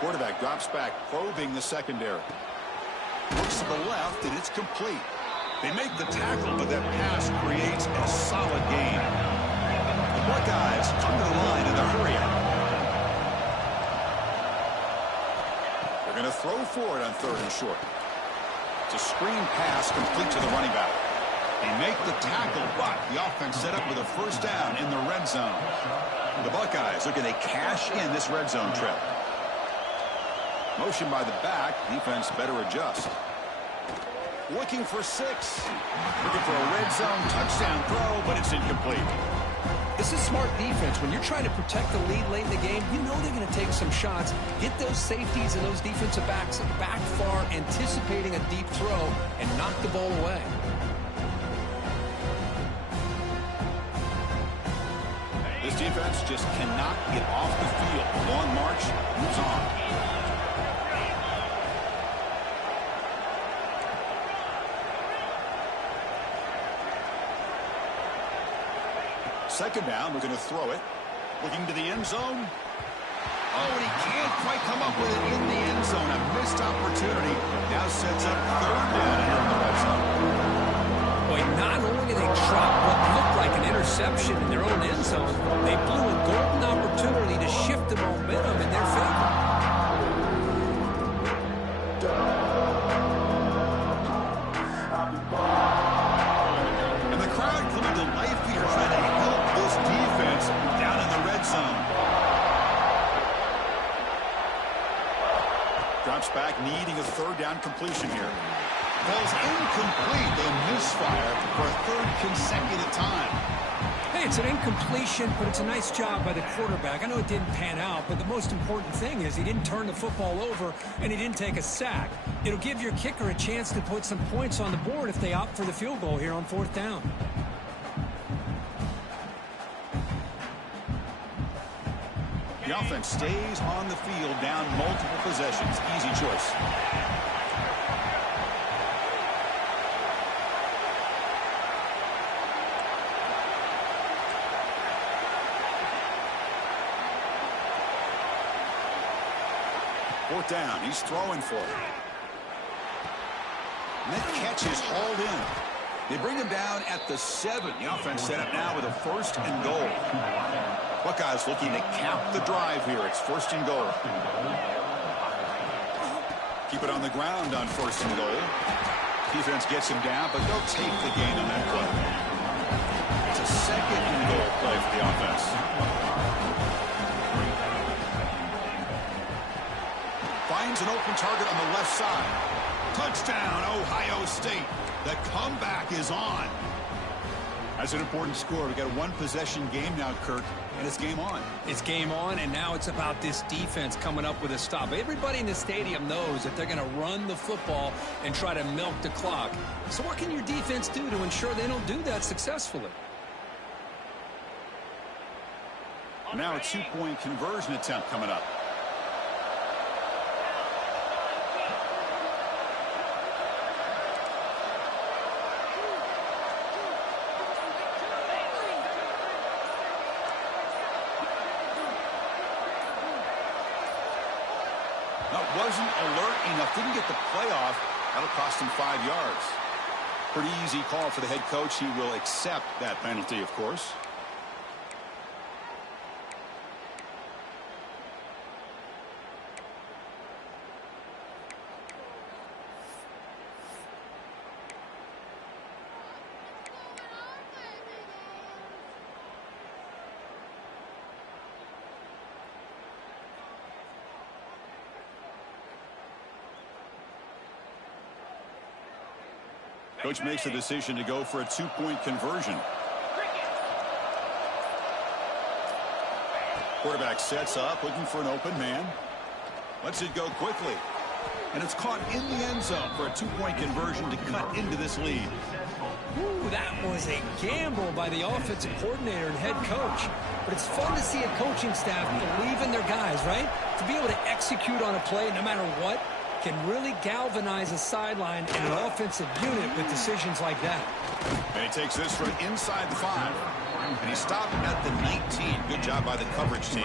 Quarterback drops back, probing the secondary. Looks to the left, and it's complete. They make the tackle, but that pass creates a solid gain. The Buckeyes come to the line in a hurry up. They're going to throw for it on third and short. It's a screen pass complete to the running back. They make the tackle, but the offense set up with a first down in the red zone. The Buckeyes looking to cash in this red zone trip. Motion by the back. Defense better adjust. Looking for 6. Looking for a red zone touchdown throw, but it's incomplete. This is smart defense. When you're trying to protect the lead late in the game, you know they're going to take some shots, get those safeties and those defensive backs back far, anticipating a deep throw, and knock the ball away. This defense just cannot get off the field. The long march moves on. Second down, we're going to throw it. Looking to the end zone. Oh, and he can't quite come up with it in the end zone. A missed opportunity. Now sets up third down here in the red zone. Boy, not only did they drop what looked like an interception in their own end zone, they blew a golden opportunity to shift the momentum in their favor. And the crowd coming to life here trying to help this defense down in the red zone. Drops back, needing a third down completion here. Ball's incomplete. They misfire for a third consecutive time. Hey, it's an incompletion, but it's a nice job by the quarterback. I know it didn't pan out, but the most important thing is he didn't turn the football over and he didn't take a sack. It'll give your kicker a chance to put some points on the board if they opt for the field goal here on 4th down. The offense stays on the field down multiple possessions. Easy choice. Fourth down. He's throwing for it. And that catch is hauled in. They bring him down at the 7. The offense set up now with a 1st and goal. Buckeyes looking to cap the drive here. It's 1st and goal. Keep it on the ground on 1st and goal. Defense gets him down, but they'll take the gain on that play. It's a 2nd and goal play for the offense. Finds an open target on the left side. Touchdown, Ohio State. The comeback is on. That's an important score. We've got a 1-possession game now, Kirk, and it's game on. It's game on, and now it's about this defense coming up with a stop. Everybody in the stadium knows that they're going to run the football and try to milk the clock. So what can your defense do to ensure they don't do that successfully? Now a 2-point conversion attempt coming up. Wasn't alert enough, didn't get the play off. That'll cost him 5 yards. Pretty easy call for the head coach. He will accept that penalty, of course. Coach makes the decision to go for a 2-point conversion. Quarterback sets up, looking for an open man. Lets it go quickly. And it's caught in the end zone for a 2-point conversion to cut into this lead. Ooh, that was a gamble by the offensive coordinator and head coach. But it's fun to see a coaching staff believe in their guys, right? To be able to execute on a play no matter what can really galvanize a sideline and an offensive unit with decisions like that. And he takes this from inside the 5. And he stopped at the 19. Good job by the coverage team.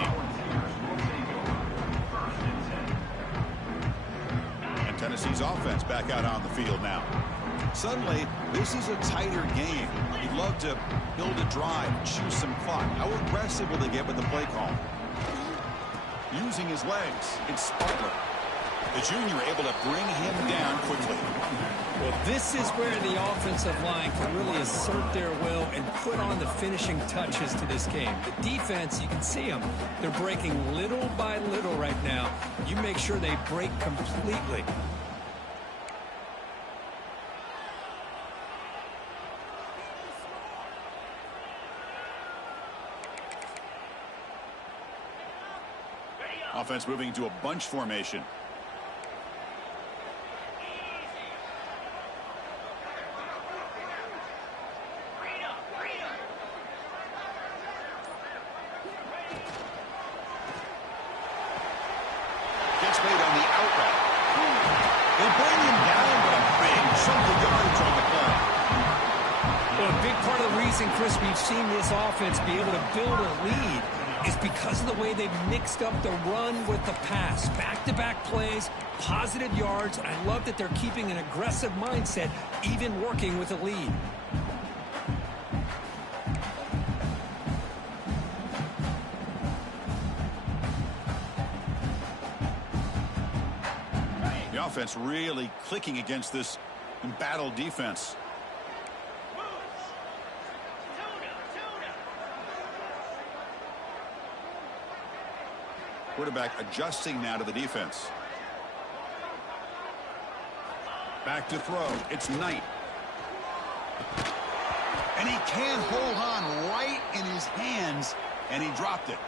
And Tennessee's offense back out on the field now. Suddenly, this is a tighter game. You'd love to build a drive, choose some clock. How aggressive will they get with the play call? Using his legs, it's Sputler. The junior able to bring him down quickly. Well, this is where the offensive line can really assert their will and put on the finishing touches to this game. The defense, you can see them. They're breaking little by little right now. You make sure they break completely. Offense moving into a bunch formation. Chris, we've seen this offense be able to build a lead is because of the way they've mixed up the run with the pass. Back-to-back plays, positive yards. I love that they're keeping an aggressive mindset, even working with a lead. The offense really clicking against this embattled defense. Quarterback adjusting now to the defense. Back to throw. It's Knight. And he can't hold on right in his hands, and he dropped it.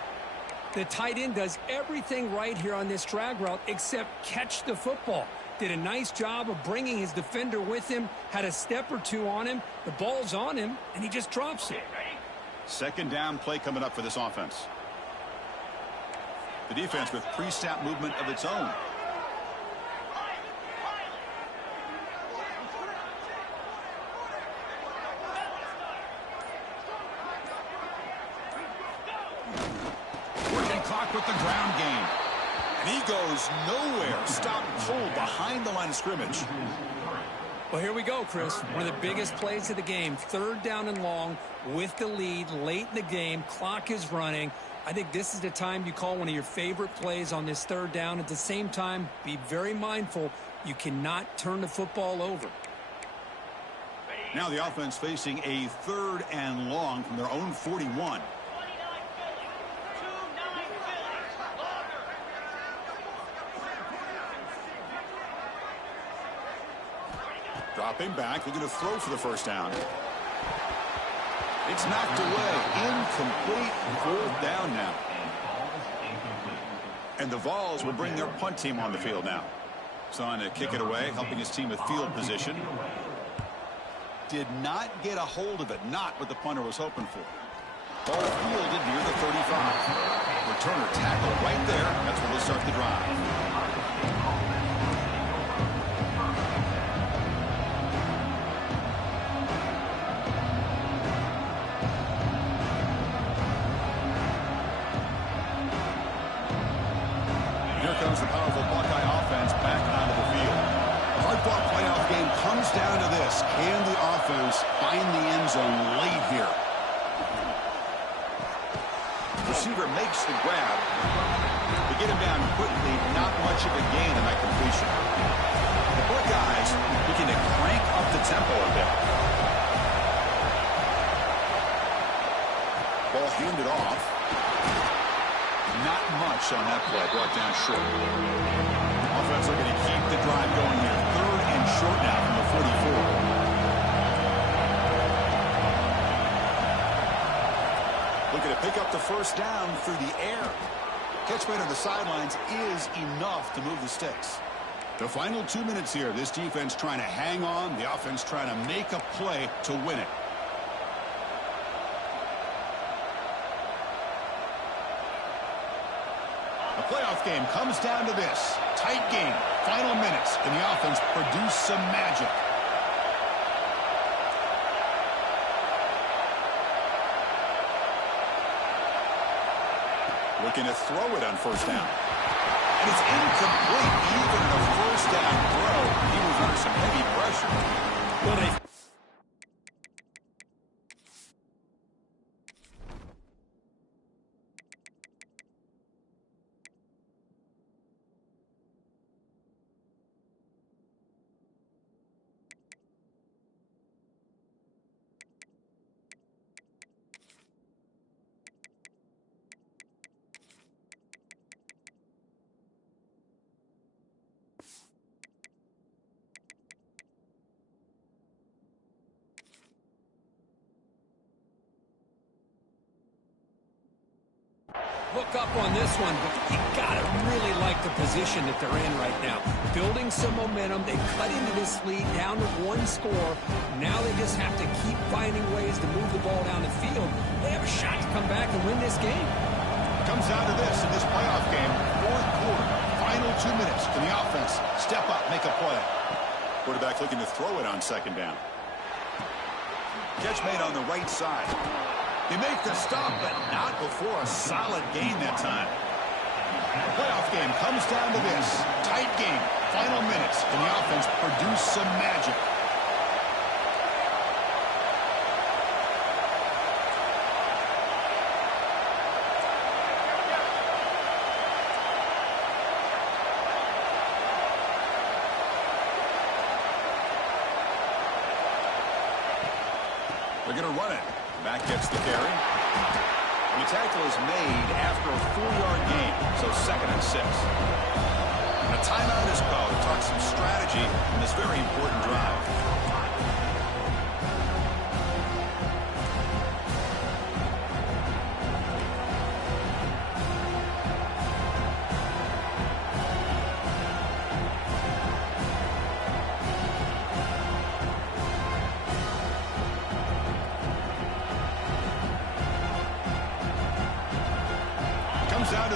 The tight end does everything right here on this drag route except catch the football. Did a nice job of bringing his defender with him, had a step or two on him, the ball's on him, and he just drops it. Second down play coming up for this offense. The defense with pre-snap movement of its own. Working clock with the ground game. And he goes nowhere. Stop pulled behind the line of scrimmage. Well, here we go, Chris. One of the biggest plays of the game. Third down and long with the lead late in the game. Clock is running. I think this is the time you call one of your favorite plays on this third down. At the same time, be very mindful. You cannot turn the football over. Now the offense facing a third and long from their own 41. Dropping back, looking to throw for the first down. It's knocked away. Incomplete. Fourth down now. And the Vols will bring their punt team on the field now. So on to kick it away, helping his team with field position. Did not get a hold of it. Not what the punter was hoping for. Ball fielded near the 35. Returner tackle right there. That's where they'll start the drive. Comes the powerful Buckeye offense back onto the field. The hard-fought playoff game comes down to this. Can the offense find the end zone late here? Receiver makes the grab. To get him down quickly, not much of a gain in that completion. The Buckeyes looking to crank up the tempo a bit. Ball handed off. Not much on that play, brought down short. Offense looking to keep the drive going here. Third and short now from the 44. Looking to pick up the first down through the air. Catch made on the sidelines is enough to move the sticks. The final 2 minutes here. This defense trying to hang on. The offense trying to make a play to win it. The playoff game comes down to this. Tight game. Final minutes. And the offense produce some magic. Looking to throw it on first down. And it's incomplete. Even the first down throw, he was under some heavy pressure. Well, they hook up on this one, but you gotta really like the position that they're in right now. Building some momentum. They cut into this lead down to one score. Now they just have to keep finding ways to move the ball down the field. They have a shot to come back and win this game. comes down to this in this playoff game. Fourth quarter. Final 2 minutes. Can the offense step up, make a play? Quarterback looking to throw it on second down. Catch made on the right side. They make the stop, but not before a solid gain that time. The playoff game comes down to this. Tight game. Final minutes. Can the offense produce some magic? They're going to run it. Back gets the carry. And the tackle is made after a 4-yard gain, so 2nd and 6. And a timeout is called to talk some strategy in this very important drive.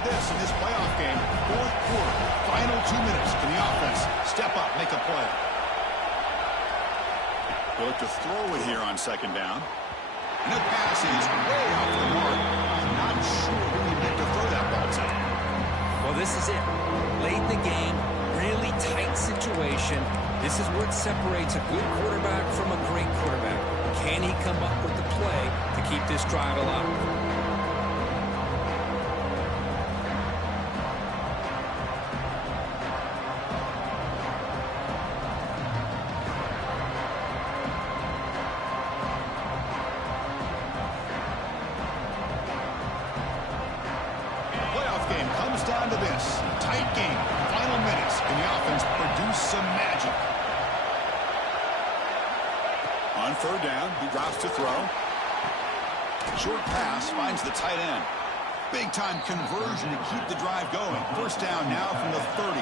this in this playoff game. Fourth quarter, final 2 minutes. Can the offense step up, make a play? They'll look to throw it here on second down. And the pass is way off the mark. I'm not sure who he meant to throw that ball to. Well, this is it. Late in the game, really tight situation. This is where it separates a good quarterback from a great quarterback. Can he come up with the play to keep this drive alive? Game comes down to this. Tight game. Final minutes. Can the offense produce some magic? On third down, he drops to throw. Short pass finds the tight end. Big-time conversion to keep the drive going. First down now from the 30.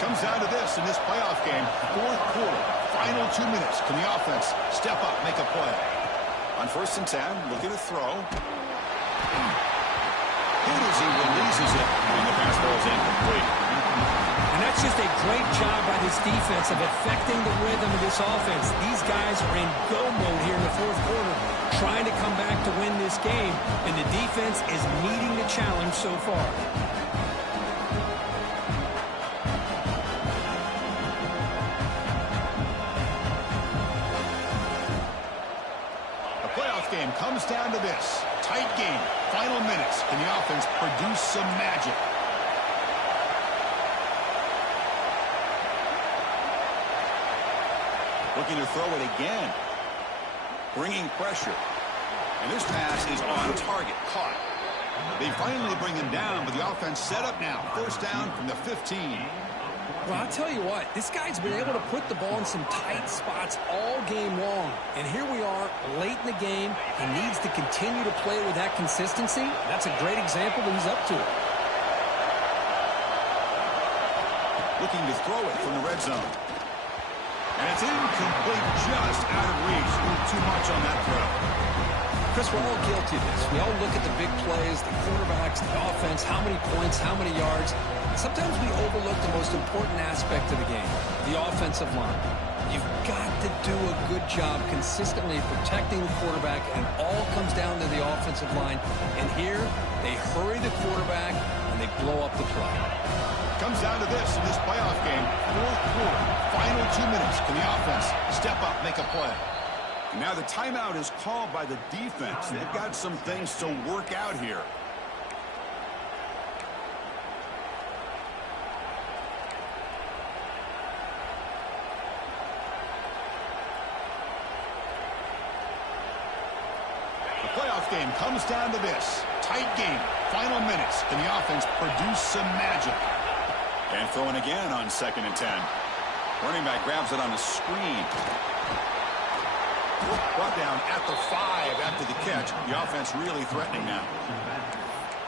Comes down to this in this playoff game. Fourth quarter. Final 2 minutes. Can the offense step up, make a play? On first and 10, looking to throw. As he releases it, and the pass ball is incomplete. And that's just a great job by this defense of affecting the rhythm of this offense. These guys are in go mode here in the fourth quarter, trying to come back to win this game, and the defense is meeting the challenge so far. The playoff game comes down to this. Tight game. Final minutes. Can the offense produce some magic? Looking to throw it again. Bringing pressure. And this pass is on target. Caught. They finally bring him down, but the offense set up now. First down from the 15. Well, I'll tell you what, this guy's been able to put the ball in some tight spots all game long. And here we are, late in the game. He needs to continue to play with that consistency. That's a great example that he's up to it. Looking to throw it from the red zone. And it's incomplete, just out of reach. Too much on that throw. Chris, we're all guilty of this. We all look at the big plays, the quarterbacks, the offense, how many points, how many yards. Sometimes we overlook the most important aspect of the game, the offensive line. You've got to do a good job consistently protecting the quarterback, and it all comes down to the offensive line. And here, they hurry the quarterback, and they blow up the play. Comes down to this in this playoff game. Fourth quarter, final 2 minutes. Can the offense step up, make a play? Now the timeout is called by the defense. They've got some things to work out here. The playoff game comes down to this. Tight game. Final minutes. Can the offense produce some magic? And throwing again on second and 10. Running back grabs it on the screen. Brought down at the 5 after the catch. The offense really threatening now.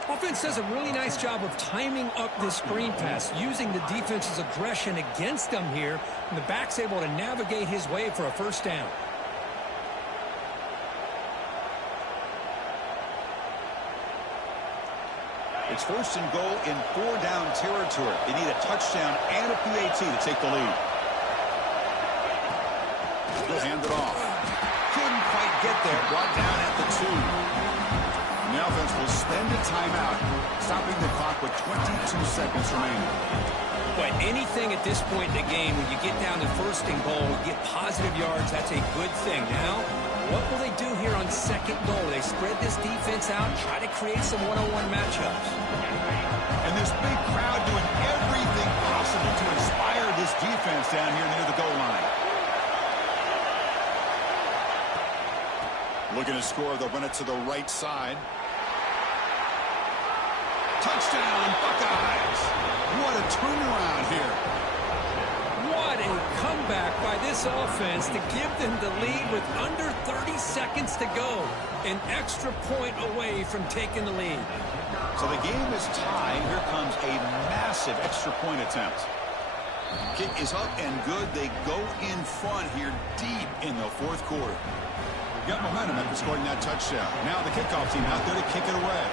Offense does a really nice job of timing up this screen pass, using the defense's aggression against them here, and the back's able to navigate his way for a first down. It's first and goal in 4-down territory. They need a touchdown and a PAT to take the lead. He'll hand it off. Couldn't quite get there. Brought down at the 2. And the offense will spend a timeout, stopping the clock with 22 seconds remaining. But anything at this point in the game, when you get down to first and goal, get positive yards, that's a good thing. Now, what will they do here on second goal? They spread this defense out, try to create some one-on-one matchups. And this big crowd doing everything possible to inspire this defense down here near the goal line. Looking to score, they'll run it to the right side. Touchdown, Buckeyes! What a turnaround here. What a comeback by this offense to give them the lead with under 30 seconds to go. An extra point away from taking the lead. So the game is tied. Here comes a massive extra point attempt. Kick is up and good. They go in front here deep in the fourth quarter. Got momentum after scoring that touchdown. Now the kickoff team out there to kick it away.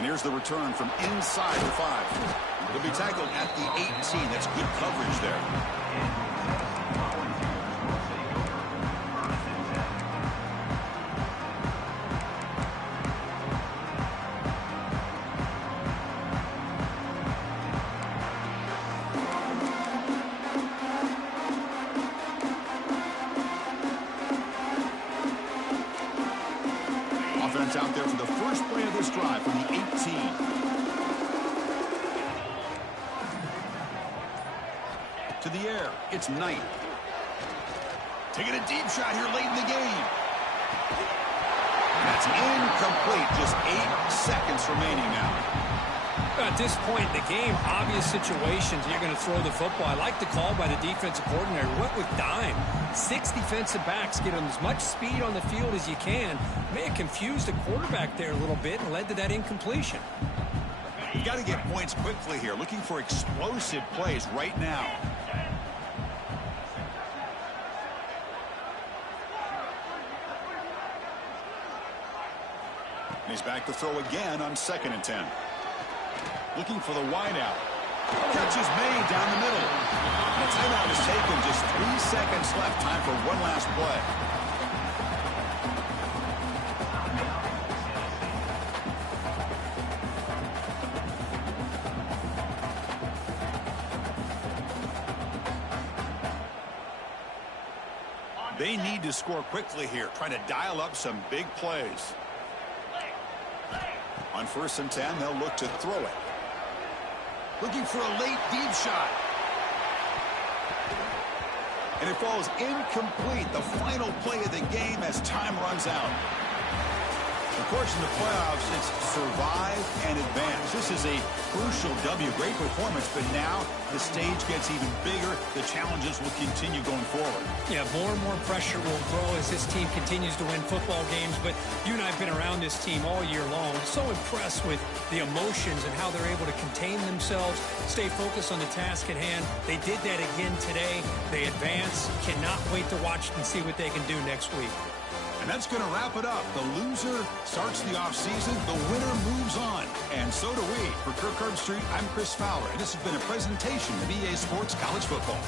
And here's the return from inside the 5. He'll be tackled at the 18. That's good coverage there. Offense out there for the first play of this drive from the 18. To the air, it's Knight. Taking a deep shot here late in the game. That's incomplete. Just 8 seconds remaining now. At this point in the game, obvious situations, you're going to throw the football. I like the call by the defensive coordinator. Went with dime. 6 defensive backs get them as much speed on the field as you can. May have confused the quarterback there a little bit and led to that incompletion. You've got to get points quickly here. Looking for explosive plays right now. He's back to throw again on 2nd and 10. Looking for the wideout. Catch is made down the middle. The timeout is taken. Just 3 seconds left. Time for one last play. They need to score quickly here. Trying to dial up some big plays. On 1st and 10, they'll look to throw it. Looking for a late deep shot. And it falls incomplete. The final play of the game as time runs out. Of course, in the playoffs, it's survive and advance. This is a crucial W. Great performance, but now the stage gets even bigger. The challenges will continue going forward. Yeah, more and more pressure will grow as this team continues to win football games. But you and I have been around this team all year long. So impressed with the emotions and how they're able to contain themselves, stay focused on the task at hand. They did that again today. They advance. Cannot wait to watch and see what they can do next week. And that's going to wrap it up. The loser starts the offseason. The winner moves on. And so do we. For Kirk Herbstreit, I'm Chris Fowler. And this has been a presentation of EA Sports College Football.